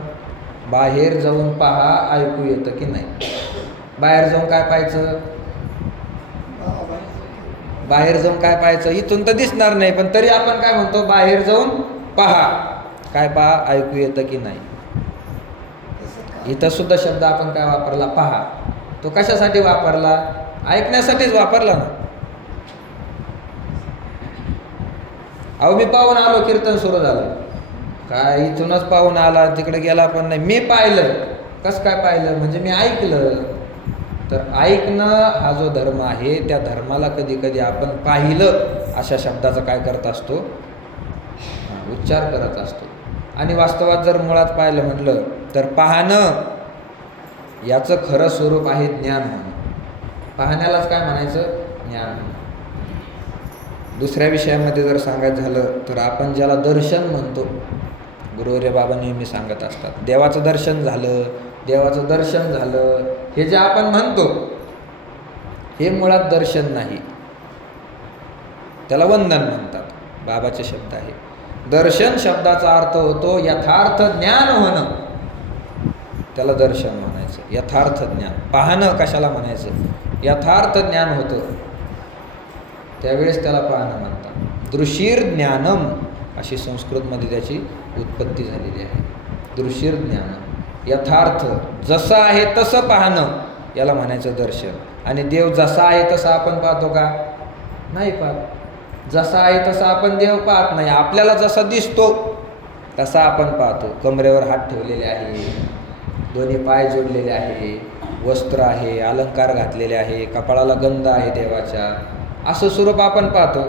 बाहेर जाऊन पहा ऐकू येतं की नाही. बाहेर जाऊन काय पाहायचं, बाहेर जाऊन काय पाहायचं, इथून तर दिसणार नाही, पण तरी आपण काय म्हणतो, बाहेर जाऊन पहा, काय पहा, ऐकू येतं की नाही. इथं सुद्धा शब्द आपण काय वापरला, पहा. तो कशासाठी वापरला, ऐकण्यासाठीच वापरला ना. अहो मी पाहून आलो, कीर्तन सुरू झालं, काय इथूनच पाहून आला, तिकडे गेला पण नाही, मी पाहिलं. कसं काय पाहिलं, म्हणजे मी ऐकलं. तर ऐकणं हा जो धर्म आहे, त्या धर्माला कधी कधी आपण पाहिलं अशा शब्दाचा काय करत असतो, उच्चार करत असतो. आणि वास्तवात जर मुळात पाहिलं म्हटलं तर पाहणं याचं खरं स्वरूप आहे ज्ञान म्हणून. पाहण्यालाच काय म्हणायचं, ज्ञान. दुसऱ्या विषयामध्ये जर सांगायचं झालं तर आपण ज्याला दर्शन म्हणतो, गुरुवर्य बाबा नेहमी सांगत असतात, देवाचं दर्शन झालं, देवाचं दर्शन झालं, हे जे आपण म्हणतो हे मुळात दर्शन नाही, त्याला वंदन म्हणतात. बाबाचे शब्द आहे. दर्शन शब्दाचा अर्थ होतो यथार्थ ज्ञान होणं, त्याला दर्शन म्हणायचं, यथार्थ ज्ञान. पाहणं कशाला म्हणायचं, यथार्थ ज्ञान होतं त्यावेळेस त्याला पाहणं म्हणतात. दृशीर ज्ञानम अशी संस्कृतमध्ये त्याची उत्पत्ती झालेली आहे. दृशीर ज्ञानम, यथार्थ जसं आहे तसं पाहणं, याला म्हणायचं दर्शन. आणि देव जसा आहे तसा आपण पाहतो का, नाही पाहत. जसा आहे तसा आपण देव पाहत नाही. आपल्याला जसा दिसतो तसा आपण पाहतो. कमरेवर हात ठेवलेले आहे, दोन्ही पाय जोडलेले आहे, वस्त्र आहे, अलंकार घातलेले आहे, कपाळाला गंध आहे देवाच्या, असं स्वरूप आपण पाहतो.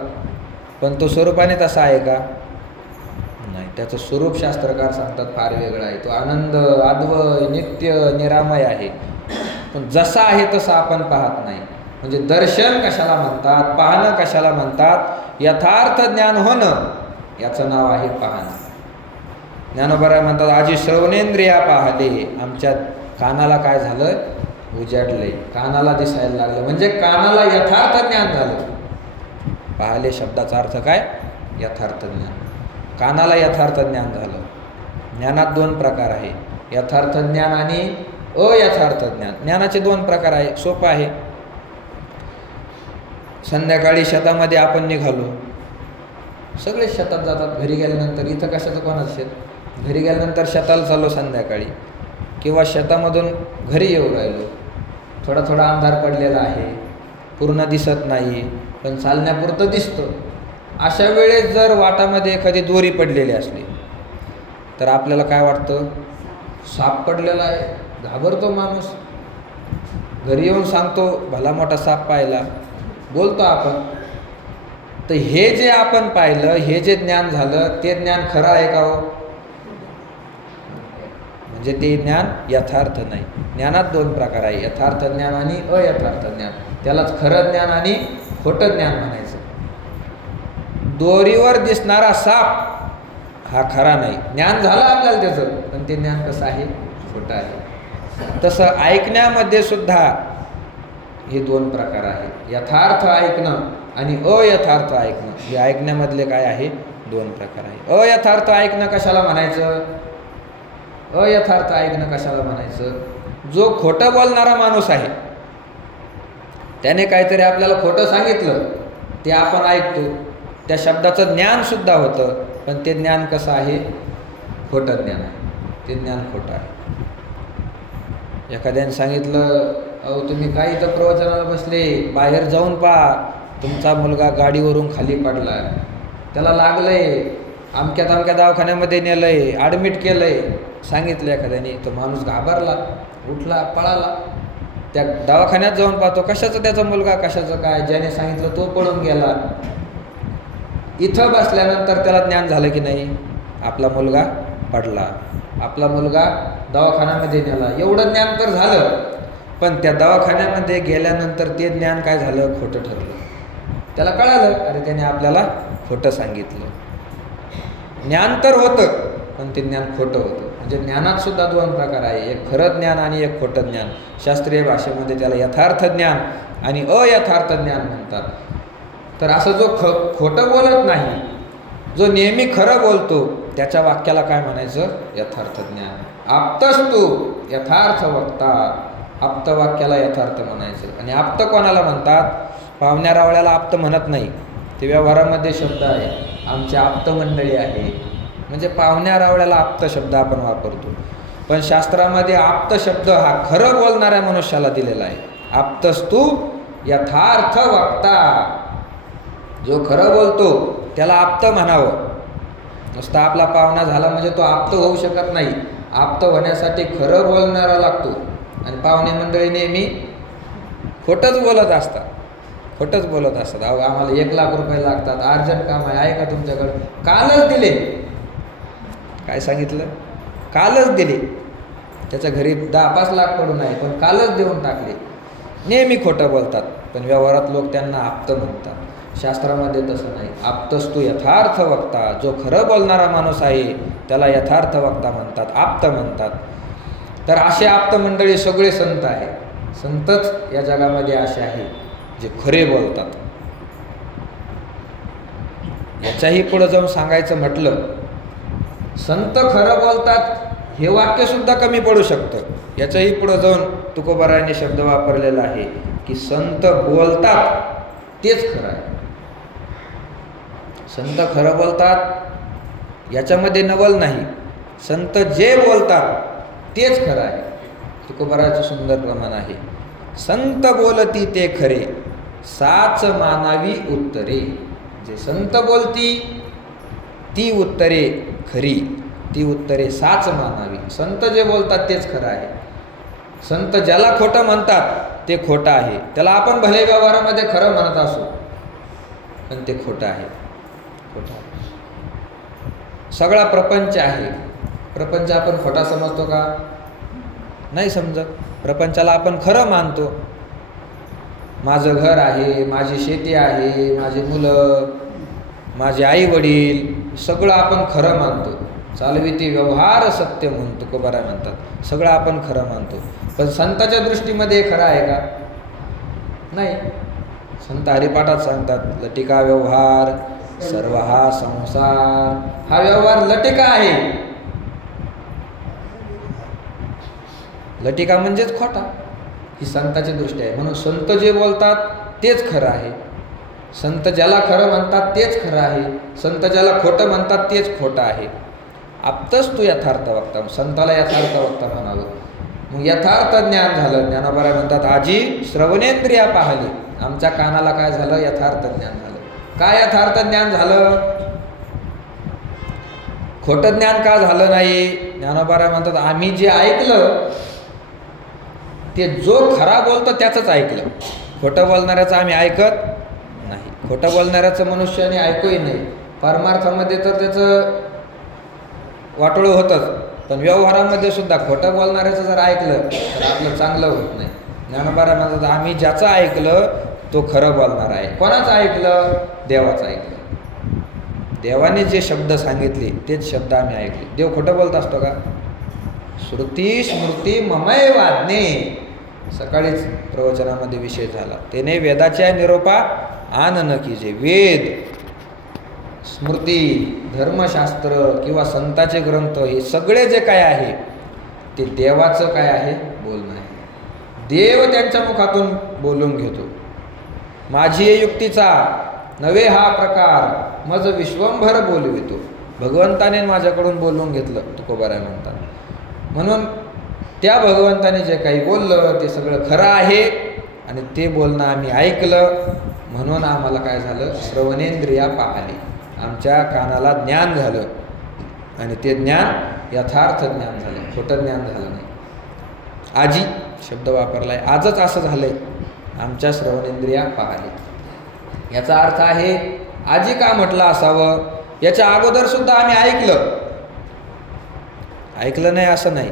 पण तो स्वरूपाने तसा आहे का, नाही. त्याचं स्वरूप शास्त्रकार सांगतात फार वेगळं आहे. तो आनंद, अद्वय, नित्य, निरामय आहे. पण जसा आहे तसं आपण पाहत नाही. म्हणजे दर्शन कशाला म्हणतात, पाहणं कशाला म्हणतात, यथार्थ ज्ञान होणं याचं नाव आहे पाहणं. ज्ञानोबराय म्हणतात, आजी श्रवणेंद्रिया पाहले, आमच्या कानाला काय झालं, उजाडलंय, कानाला दिसायला लागलं, म्हणजे कानाला यथार्थ ज्ञान झालं. पाहले शब्दाचा अर्थ काय, यथार्थ ज्ञान. कानाला यथार्थ ज्ञान झालं. ज्ञानात दोन प्रकार आहे, यथार्थ ज्ञान आणि अयथार्थ ज्ञान. ज्ञानाचे दोन प्रकार आहे, सोपं आहे. संध्याकाळी शेतामध्ये आपण निघालो, सगळे शेतात जातात, घरी गेल्यानंतर इथं कशाचं कोणाचं शेत, घरी गेल्यानंतर शेताला चाललो संध्याकाळी, किंवा शेतामधून घरी येऊ राहिलो, थोडा थोडा अंधार पडलेला आहे, पूर्ण दिसत नाही, पण चालण्यापुरतं दिसतं. अशा वेळेस जर वाटामध्ये एखादी दोरी पडलेली असली तर आपल्याला काय वाटतं, साप पडलेला आहे, घाबरतो माणूस, घरी येऊन सांगतो भला मोठा साप पाहिला, बोलतो आपण. तर हे जे आपण पाहिलं, हे जे ज्ञान झालं, ते ज्ञान खरं आहे का हो, म्हणजे ते ज्ञान यथार्थ नाही. ज्ञानात दोन प्रकार आहे, यथार्थ ज्ञान आणि अयथार्थ ज्ञान. त्यालाच खरं ज्ञान आणि खोटं ज्ञान म्हणायचं. दोरीवर दिसणारा साप हा खरा नाही, ज्ञान झालं आपल्याला त्याचं, पण ते ज्ञान कसं आहे, खोटं आहे. तसं ऐकण्यामध्ये सुद्धा हे दोन प्रकार आहेत, यथार्थ ऐकणं आणि अयथार्थ ऐकणं. हे ऐकण्यामधले काय आहे, दोन प्रकार आहे. अयथार्थ ऐकणं कशाला म्हणायचं, अयथार्थ ऐकणं कशाला म्हणायचं, जो खोटं बोलणारा माणूस आहे, त्याने काहीतरी आपल्याला खोटं सांगितलं, ते आपण ऐकतो, त्या शब्दाचं ज्ञान सुद्धा होतं, पण ते ज्ञान कसं आहे, खोटं ज्ञान आहे, ते ज्ञान खोटं आहे. एखाद्याने सांगितलं, अहो तुम्ही काय इथं प्रवचनाला बसले, बाहेर जाऊन पहा, तुमचा मुलगा गाडीवरून खाली पडला, त्याला लागलंय, अमक्या तामक्या दवाखान्यामध्ये नेलंय, ॲडमिट केलंय, सांगितलं एखाद्याने, तो माणूस घाबरला, उठला, पळाला. त्या दवाखान्यात जाऊन पाहतो, कशाचं त्याचा मुलगा, कशाचं काय, ज्याने सांगितलं तो पळून गेला. इथं बसल्यानंतर त्याला ज्ञान झालं की नाही, आपला मुलगा पडला, आपला मुलगा दवाखान्यामध्ये नेला, एवढं ज्ञान तर झालं. पण त्या दवाखान्यामध्ये गेल्यानंतर ते ज्ञान काय झालं, खोटं ठरलं. त्याला कळालं, अरे त्याने आपल्याला खोटं सांगितलं. ज्ञान तर होतं, पण ते ज्ञान खोटं होतं. म्हणजे ज्ञानात सुद्धा दोन प्रकार आहे, एक खरं ज्ञान आणि एक खोटं ज्ञान. शास्त्रीय भाषेमध्ये त्याला यथार्थ ज्ञान आणि अयथार्थ ज्ञान म्हणतात. तर असं जो खोटं बोलत नाही, जो नेहमी खरं बोलतो, त्याच्या वाक्याला काय म्हणायचं? यथार्थ ज्ञान. आप्तस्तु यथार्थ वक्ता. आप्त वाक्याला यथार्थ म्हणायचं. आणि आप्त कोणाला म्हणतात? पाहुण्या रावळ्याला आप्त म्हणत नाही, ते व्यवहारामध्ये शब्द आहे. आमची आप्त मंडळी आहे, म्हणजे पाहुण्या रावळ्याला आप्त शब्द आपण वापरतो. पण शास्त्रामध्ये आप्त शब्द हा खरं बोलणाऱ्या मनुष्याला दिलेला आहे. आप्तस्तु यथार्थ वक्ता. जो खरं बोलतो त्याला आप्त म्हणावं. नुसता आपला पाहुणा झाला म्हणजे तो आप्त होऊ शकत नाही. आप्त होण्यासाठी खरं बोलणारा लागतो. आणि पाहुणे मंडळी नेहमी खोटंच बोलत असतात, खोटंच बोलत असतात. अहो आम्हाला 1,00,000 रुपये लागतात, अर्जंट काम आहे का तुमच्याकडं? कालच दिले. काय सांगितलं? कालच दिले. त्याच्या घरी 10-5 लाख पडून आहे, पण कालच देऊन टाकले. नेहमी खोटं बोलतात, पण व्यवहारात लोक त्यांना आप्त म्हणतात. शास्त्रामध्ये तसं नाही. आप्तस्तु यथार्थ वक्ता. जो खरं बोलणारा माणूस आहे त्याला यथार्थ वक्ता म्हणतात, आप्त म्हणतात. तर असे आप्त मंडळी सगळे संत आहे. संतच या जगामध्ये असे आहे जे खरे बोलतात. याच्याही पुढे जाऊन सांगायचं म्हटलं, संत खरं बोलतात हे वाक्यसुद्धा कमी पडू शकतं. याच्याही पुढे जाऊन तुकोबारायांनी शब्द वापरलेला आहे की संत बोलतात तेच खरं आहे. संत खरं बोलतात याच्यामध्ये नवल नाही. संत जे बोलतात तेच खरं आहे. तुकोबाराचं सुंदर प्रमाण आहे. संत बोलती ते खरे, साच मानावी उत्तरे. जे संत बोलती ती उत्तरे खरी, ती उत्तरे साच मानावी. संत जे बोलतात तेच खरं आहे. संत ज्याला खोटं म्हणतात ते खोटं आहे. त्याला आपण भले व्यवहारामध्ये खरं म्हणत असू, पण ते खोटं आहे. खोटं आहे. सगळा प्रपंच आहे. प्रपंच आपण खोटा समजतो का? नाही समजत. प्रपंचाला आपण खरं मानतो. माझं घर आहे, माझी शेती आहे, माझी मुलं, माझे आई वडील, सगळं आपण खरं मानतो. चालविती व्यवहार सत्य म्हणतो तुकोबाराय म्हणतात. सगळं आपण खरं मानतो. पण संताच्या दृष्टीमध्ये खरं आहे का? नाही. संत हरिपाठात सांगतात, लटिका व्यवहार सर्व हा संसार. हा व्यवहार लटिका आहे. लटिका म्हणजेच खोटा. ही संताची दृष्टी आहे. म्हणून संत जे बोलतात तेच खरं आहे. संत ज्याला खरं म्हणतात तेच खरं आहे. संत ज्याला खोटं म्हणतात तेच खोटं आहे. आप्तस्तु यथार्थ वक्ता. संताला यथार्थ वक्ता म्हणावं. मग यथार्थ ज्ञान झालं. ज्ञानोबाराय म्हणतात, आजी श्रवणेंद्रिया पाहली. आमच्या कानाला काय झालं? यथार्थ ज्ञान झालं. काय यथार्थ ज्ञान झालं? खोटं ज्ञान का झालं नाही? ज्ञानोबाराय म्हणतात, आम्ही जे ऐकलं ते जो खरा बोलतो त्याचंच ऐकलं. खोटं बोलणाऱ्याचं आम्ही ऐकत नाही. खोटं बोलणाऱ्याचं मनुष्याने ऐकूही नाही. परमार्थामध्ये तर त्याचं वाटोळं होतंच, पण व्यवहारामध्ये सुद्धा खोटं बोलणाऱ्याचं जर ऐकलं तर आपलं चांगलं होत नाही. ज्ञानोबाराय म्हणतात, आम्ही ज्याचं ऐकलं तो खरं बोलणार आहे. कोणाचं ऐकलं? देवाचं ऐकलं. देवाने जे शब्द सांगितले तेच शब्द आम्ही ऐकले. देव खोटं बोलत असतो का? श्रुती स्मृती ममय वाज्ञे. सकाळीच प्रवचनामध्ये विषय झाला. त्याने वेदाच्या निरोपा आनन कीजे. वेद, स्मृती, धर्मशास्त्र किंवा संताचे ग्रंथ हे सगळे जे काय आहे ते देवाचं काय आहे? बोलणं आहे. देव त्यांच्या मुखातून बोलून घेतो. माझी युक्तीचा नवे हा प्रकार मज विश्वंभर बोलवितो. भगवंताने माझ्याकडून बोलवून घेतलं तुकोबाराय म्हणतात. म्हणून त्या भगवंताने जे काही बोललं ते सगळं खरं आहे आणि ते बोलणं आम्ही ऐकलं. म्हणून आम्हाला काय झालं? श्रवणेंद्रिया पाहली. आमच्या कानाला ज्ञान झालं आणि ते ज्ञान यथार्थ ज्ञान झालं, खोटं ज्ञान झालं नाही. आजी शब्द वापरलाय. आजच असं झालंय, आमच्या श्रवणेंद्रिया पाहली. याचा अर्थ आहे आजी का म्हटलं असावं? याच्या अगोदर सुद्धा आम्ही ऐकलं नाही असं नाही.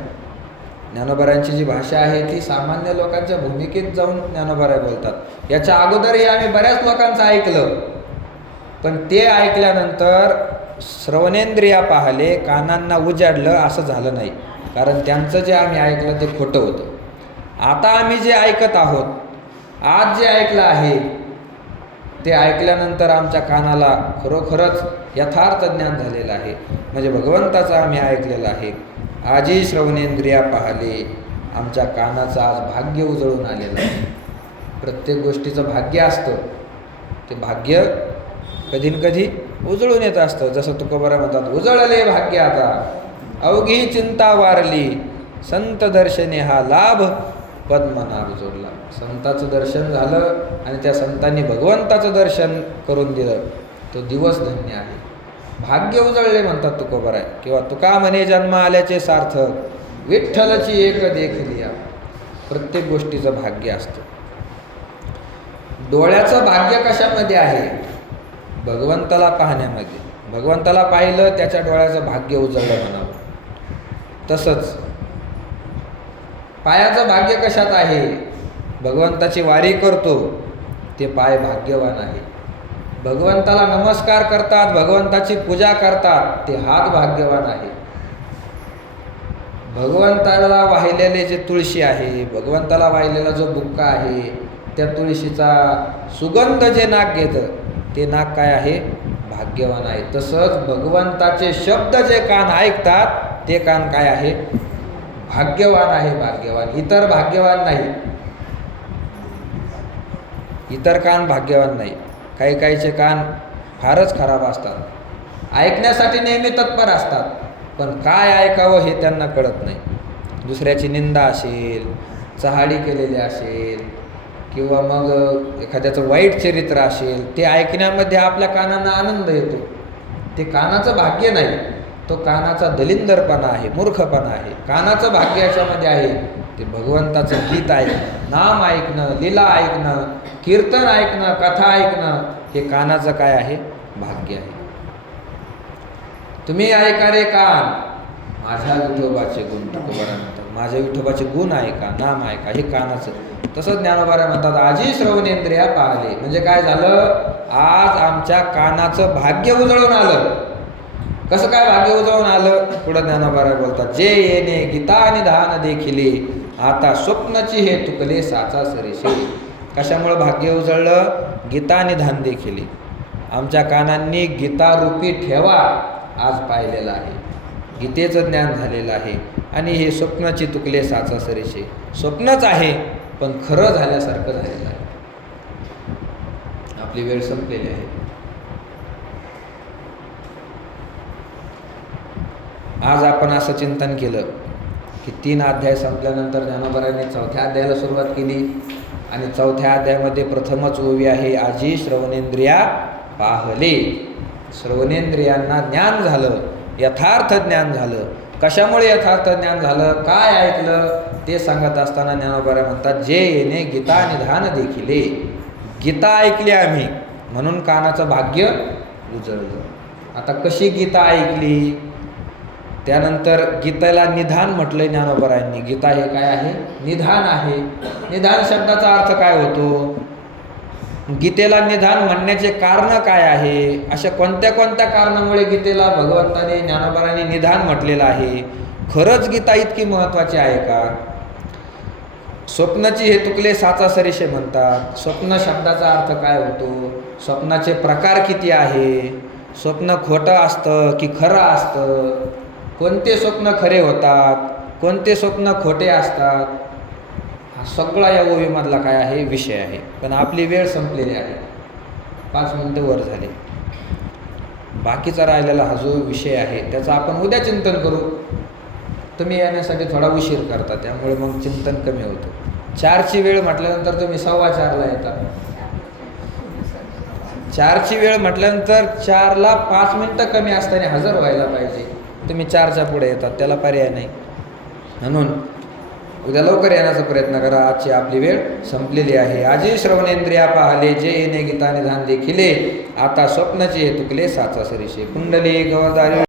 ज्ञानोबारायांची जी भाषा आहे ती सामान्य लोकांच्या भूमिकेत जाऊन ज्ञानोबाराय बोलतात. याच्या अगोदरही आम्ही बऱ्याच लोकांचं ऐकलं, पण ते ऐकल्यानंतर श्रवणेंद्रिया पाहले, कानांना उजाडलं असं झालं नाही. कारण त्यांचं जे आम्ही ऐकलं ते खोटं होतं. आता आम्ही जे ऐकत आहोत, आज जे ऐकलं आहे ते ऐकल्यानंतर आमच्या कानाला खरोखरच यथार्थ ज्ञान झालेलं आहे, म्हणजे भगवंताचं आम्ही ऐकलेलं आहे. आजी श्रवणेंद्रिया पाहले, आमच्या कानाचं आज भाग्य उजळून आलेलं आहे. प्रत्येक गोष्टीचं भाग्य असतं, ते भाग्य कधी न कधी उजळून येत असतं. जसं तुकोबारा म्हणतात, उजळले भाग्य आता अवघी चिंता वारली, संत दर्शने हा लाभ पद्मनाभ जोडला. संताचं दर्शन झालं आणि त्या संतांनी भगवंताचं दर्शन करून दिलं, तो दिवस धन्य आहे. भाग्य उजळले म्हणतात तुकोबाराय. किंवा तुका म्हणे जन्म आल्याचे सार्थक, विठ्ठलची एक देखलिया. प्रत्येक गोष्टीचं भाग्य असतं. डोळ्याचं भाग्य कशामध्ये आहे? भगवंताला पाहण्यामध्ये. भगवंताला पाहिलं, त्याच्या डोळ्याचं भाग्य उजळलं म्हणावं. तसंच पायाचं भाग्य कशात आहे? भगवंताची वारी करतो ते पाय भाग्यवान आहे. भगवंताला नमस्कार करतात, भगवंताची पूजा करतात, ते हात भाग्यवान आहे. भगवंताला वाहिलेले जे तुळशी आहे, भगवंताला वाहिलेला जो बुक्का आहे, त्या तुळशीचा सुगंध जे नाक घेतं, ते नाक काय आहे? भाग्यवान आहे. तसंच भगवंताचे शब्द जे कान ऐकतात, ते कान काय आहे? भाग्यवान आहे. भाग्यवान. इतर भाग्यवान नाही. इतर कान भाग्यवान नाही. काही काहीचे कान फारच खराब असतात, ऐकण्यासाठी नेहमी तत्पर असतात, पण काय ऐकावं हे त्यांना कळत नाही. दुसऱ्याची निंदा असेल, चहाडी केलेली असेल, किंवा मग एखाद्याचं वाईट चरित्र असेल, ते ऐकण्यामध्ये आपल्या कानांना आनंद येतो. ते कानाचं भाग्य नाही, तो कानाचा दलिंदरपणा आहे, मूर्खपणा आहे. कानाचं भाग्य याच्यामध्ये आहे ते भगवंताचं गीत ऐकणं, नाम ऐकणं, लीला ऐकणं, कीर्तन ऐकणं, कथा ऐकणं, हे कानाचं काय आहे? भाग्य आहे. तुम्ही ऐका रे कान माझ्या विठोबाचे गुण, तुकोबारा म्हणतात. माझ्या विठोबाचे गुण ऐका, नाम ऐका, हे कानाचं. तसंच ज्ञानोबारा म्हणतात, आजी श्रवणेंद्रिया पाहले. म्हणजे काय झालं? आज आमच्या कानाचं भाग्य उजळून आलं. कसं काय भाग्य उजळून आलं? पुढं ज्ञानोबारा बोलतात, जे येणे गीता निधान देखिले, आता स्वप्नाची हे तुकले साचा सरेशे. कशामुळं भाग्य उजळलं? गीता निधान देखिले. आमच्या कानांनी गीतारूपी ठेवा आज पाहिलेला आहे, गीतेचं ज्ञान झालेलं आहे. आणि हे स्वप्नाची तुकले साचा सरेशे, स्वप्नच आहे पण खरं झाल्यासारखं झालेलं आहे. आपली वेळ संपलेली आहे. आज आपण असं चिंतन केलं की 3 अध्याय संपल्यानंतर ज्ञानोबारांनी 4थ्या अध्यायाला सुरुवात केली. आणि 4थ्या अध्यायामध्ये प्रथमच ओवी आहे, आजी श्रवणेंद्रिया पाहले. श्रवणेंद्रियांना ज्ञान झालं, यथार्थ ज्ञान झालं. कशामुळे यथार्थ ज्ञान झालं? काय ऐकलं ते सांगत असताना ज्ञानोबारा म्हणतात, जे येणे गीता निधान देखिले. गीता ऐकली आम्ही म्हणून कानाचं भाग्य उजळलं. आता कशी गीता ऐकली? त्यानंतर गीतेला निधान म्हटलंय ज्ञानोबारांनी. गीता हे काय आहे? निधान आहे. निधान शब्दाचा अर्थ काय होतो? गीतेला निधान म्हणण्याचे कारण काय आहे? अशा कोणत्या कोणत्या कारणामुळे गीतेला भगवंताने, ज्ञानोबारांनी निधान म्हटलेलं आहे? खरंच गीता इतकी महत्त्वाची आहे का? स्वप्नाची हे तुकले साचा सरेशे म्हणतात. स्वप्न शब्दाचा अर्थ काय होतो? स्वप्नाचे प्रकार किती आहे? स्वप्न खोटं असतं की खरं असतं? कोणते स्वप्न खरे होतात, कोणते स्वप्न खोटे असतात? हा सगळा या ओवीमधला काय आहे? विषय आहे. पण आपली वेळ संपलेली आहे, 5 मिनिटं वर झाले. बाकीचा राहिलेला हा जो विषय आहे त्याचं आपण उद्या चिंतन करू. तुम्ही येण्यासाठी थोडा उशीर करता, त्यामुळे मग चिंतन कमी होतं. 4ची वेळ म्हटल्यानंतर तुम्ही 4:15ला येता. 4ची वेळ म्हटल्यानंतर 4ला 5 मिनिटं कमी असताना हजर व्हायला पाहिजे. तुम्ही 4च्या पुढे येतात, त्याला पर्याय नाही. म्हणून उद्या लवकर येण्याचा प्रयत्न करा. आजची आपली वेळ संपलेली आहे. आजी श्रवणेंद्रिया पाहले, जे येणे गीता निधान देखिले, आता स्वप्नाचे हे तुकले साचा सरीशे. कुंडली गवळदारी.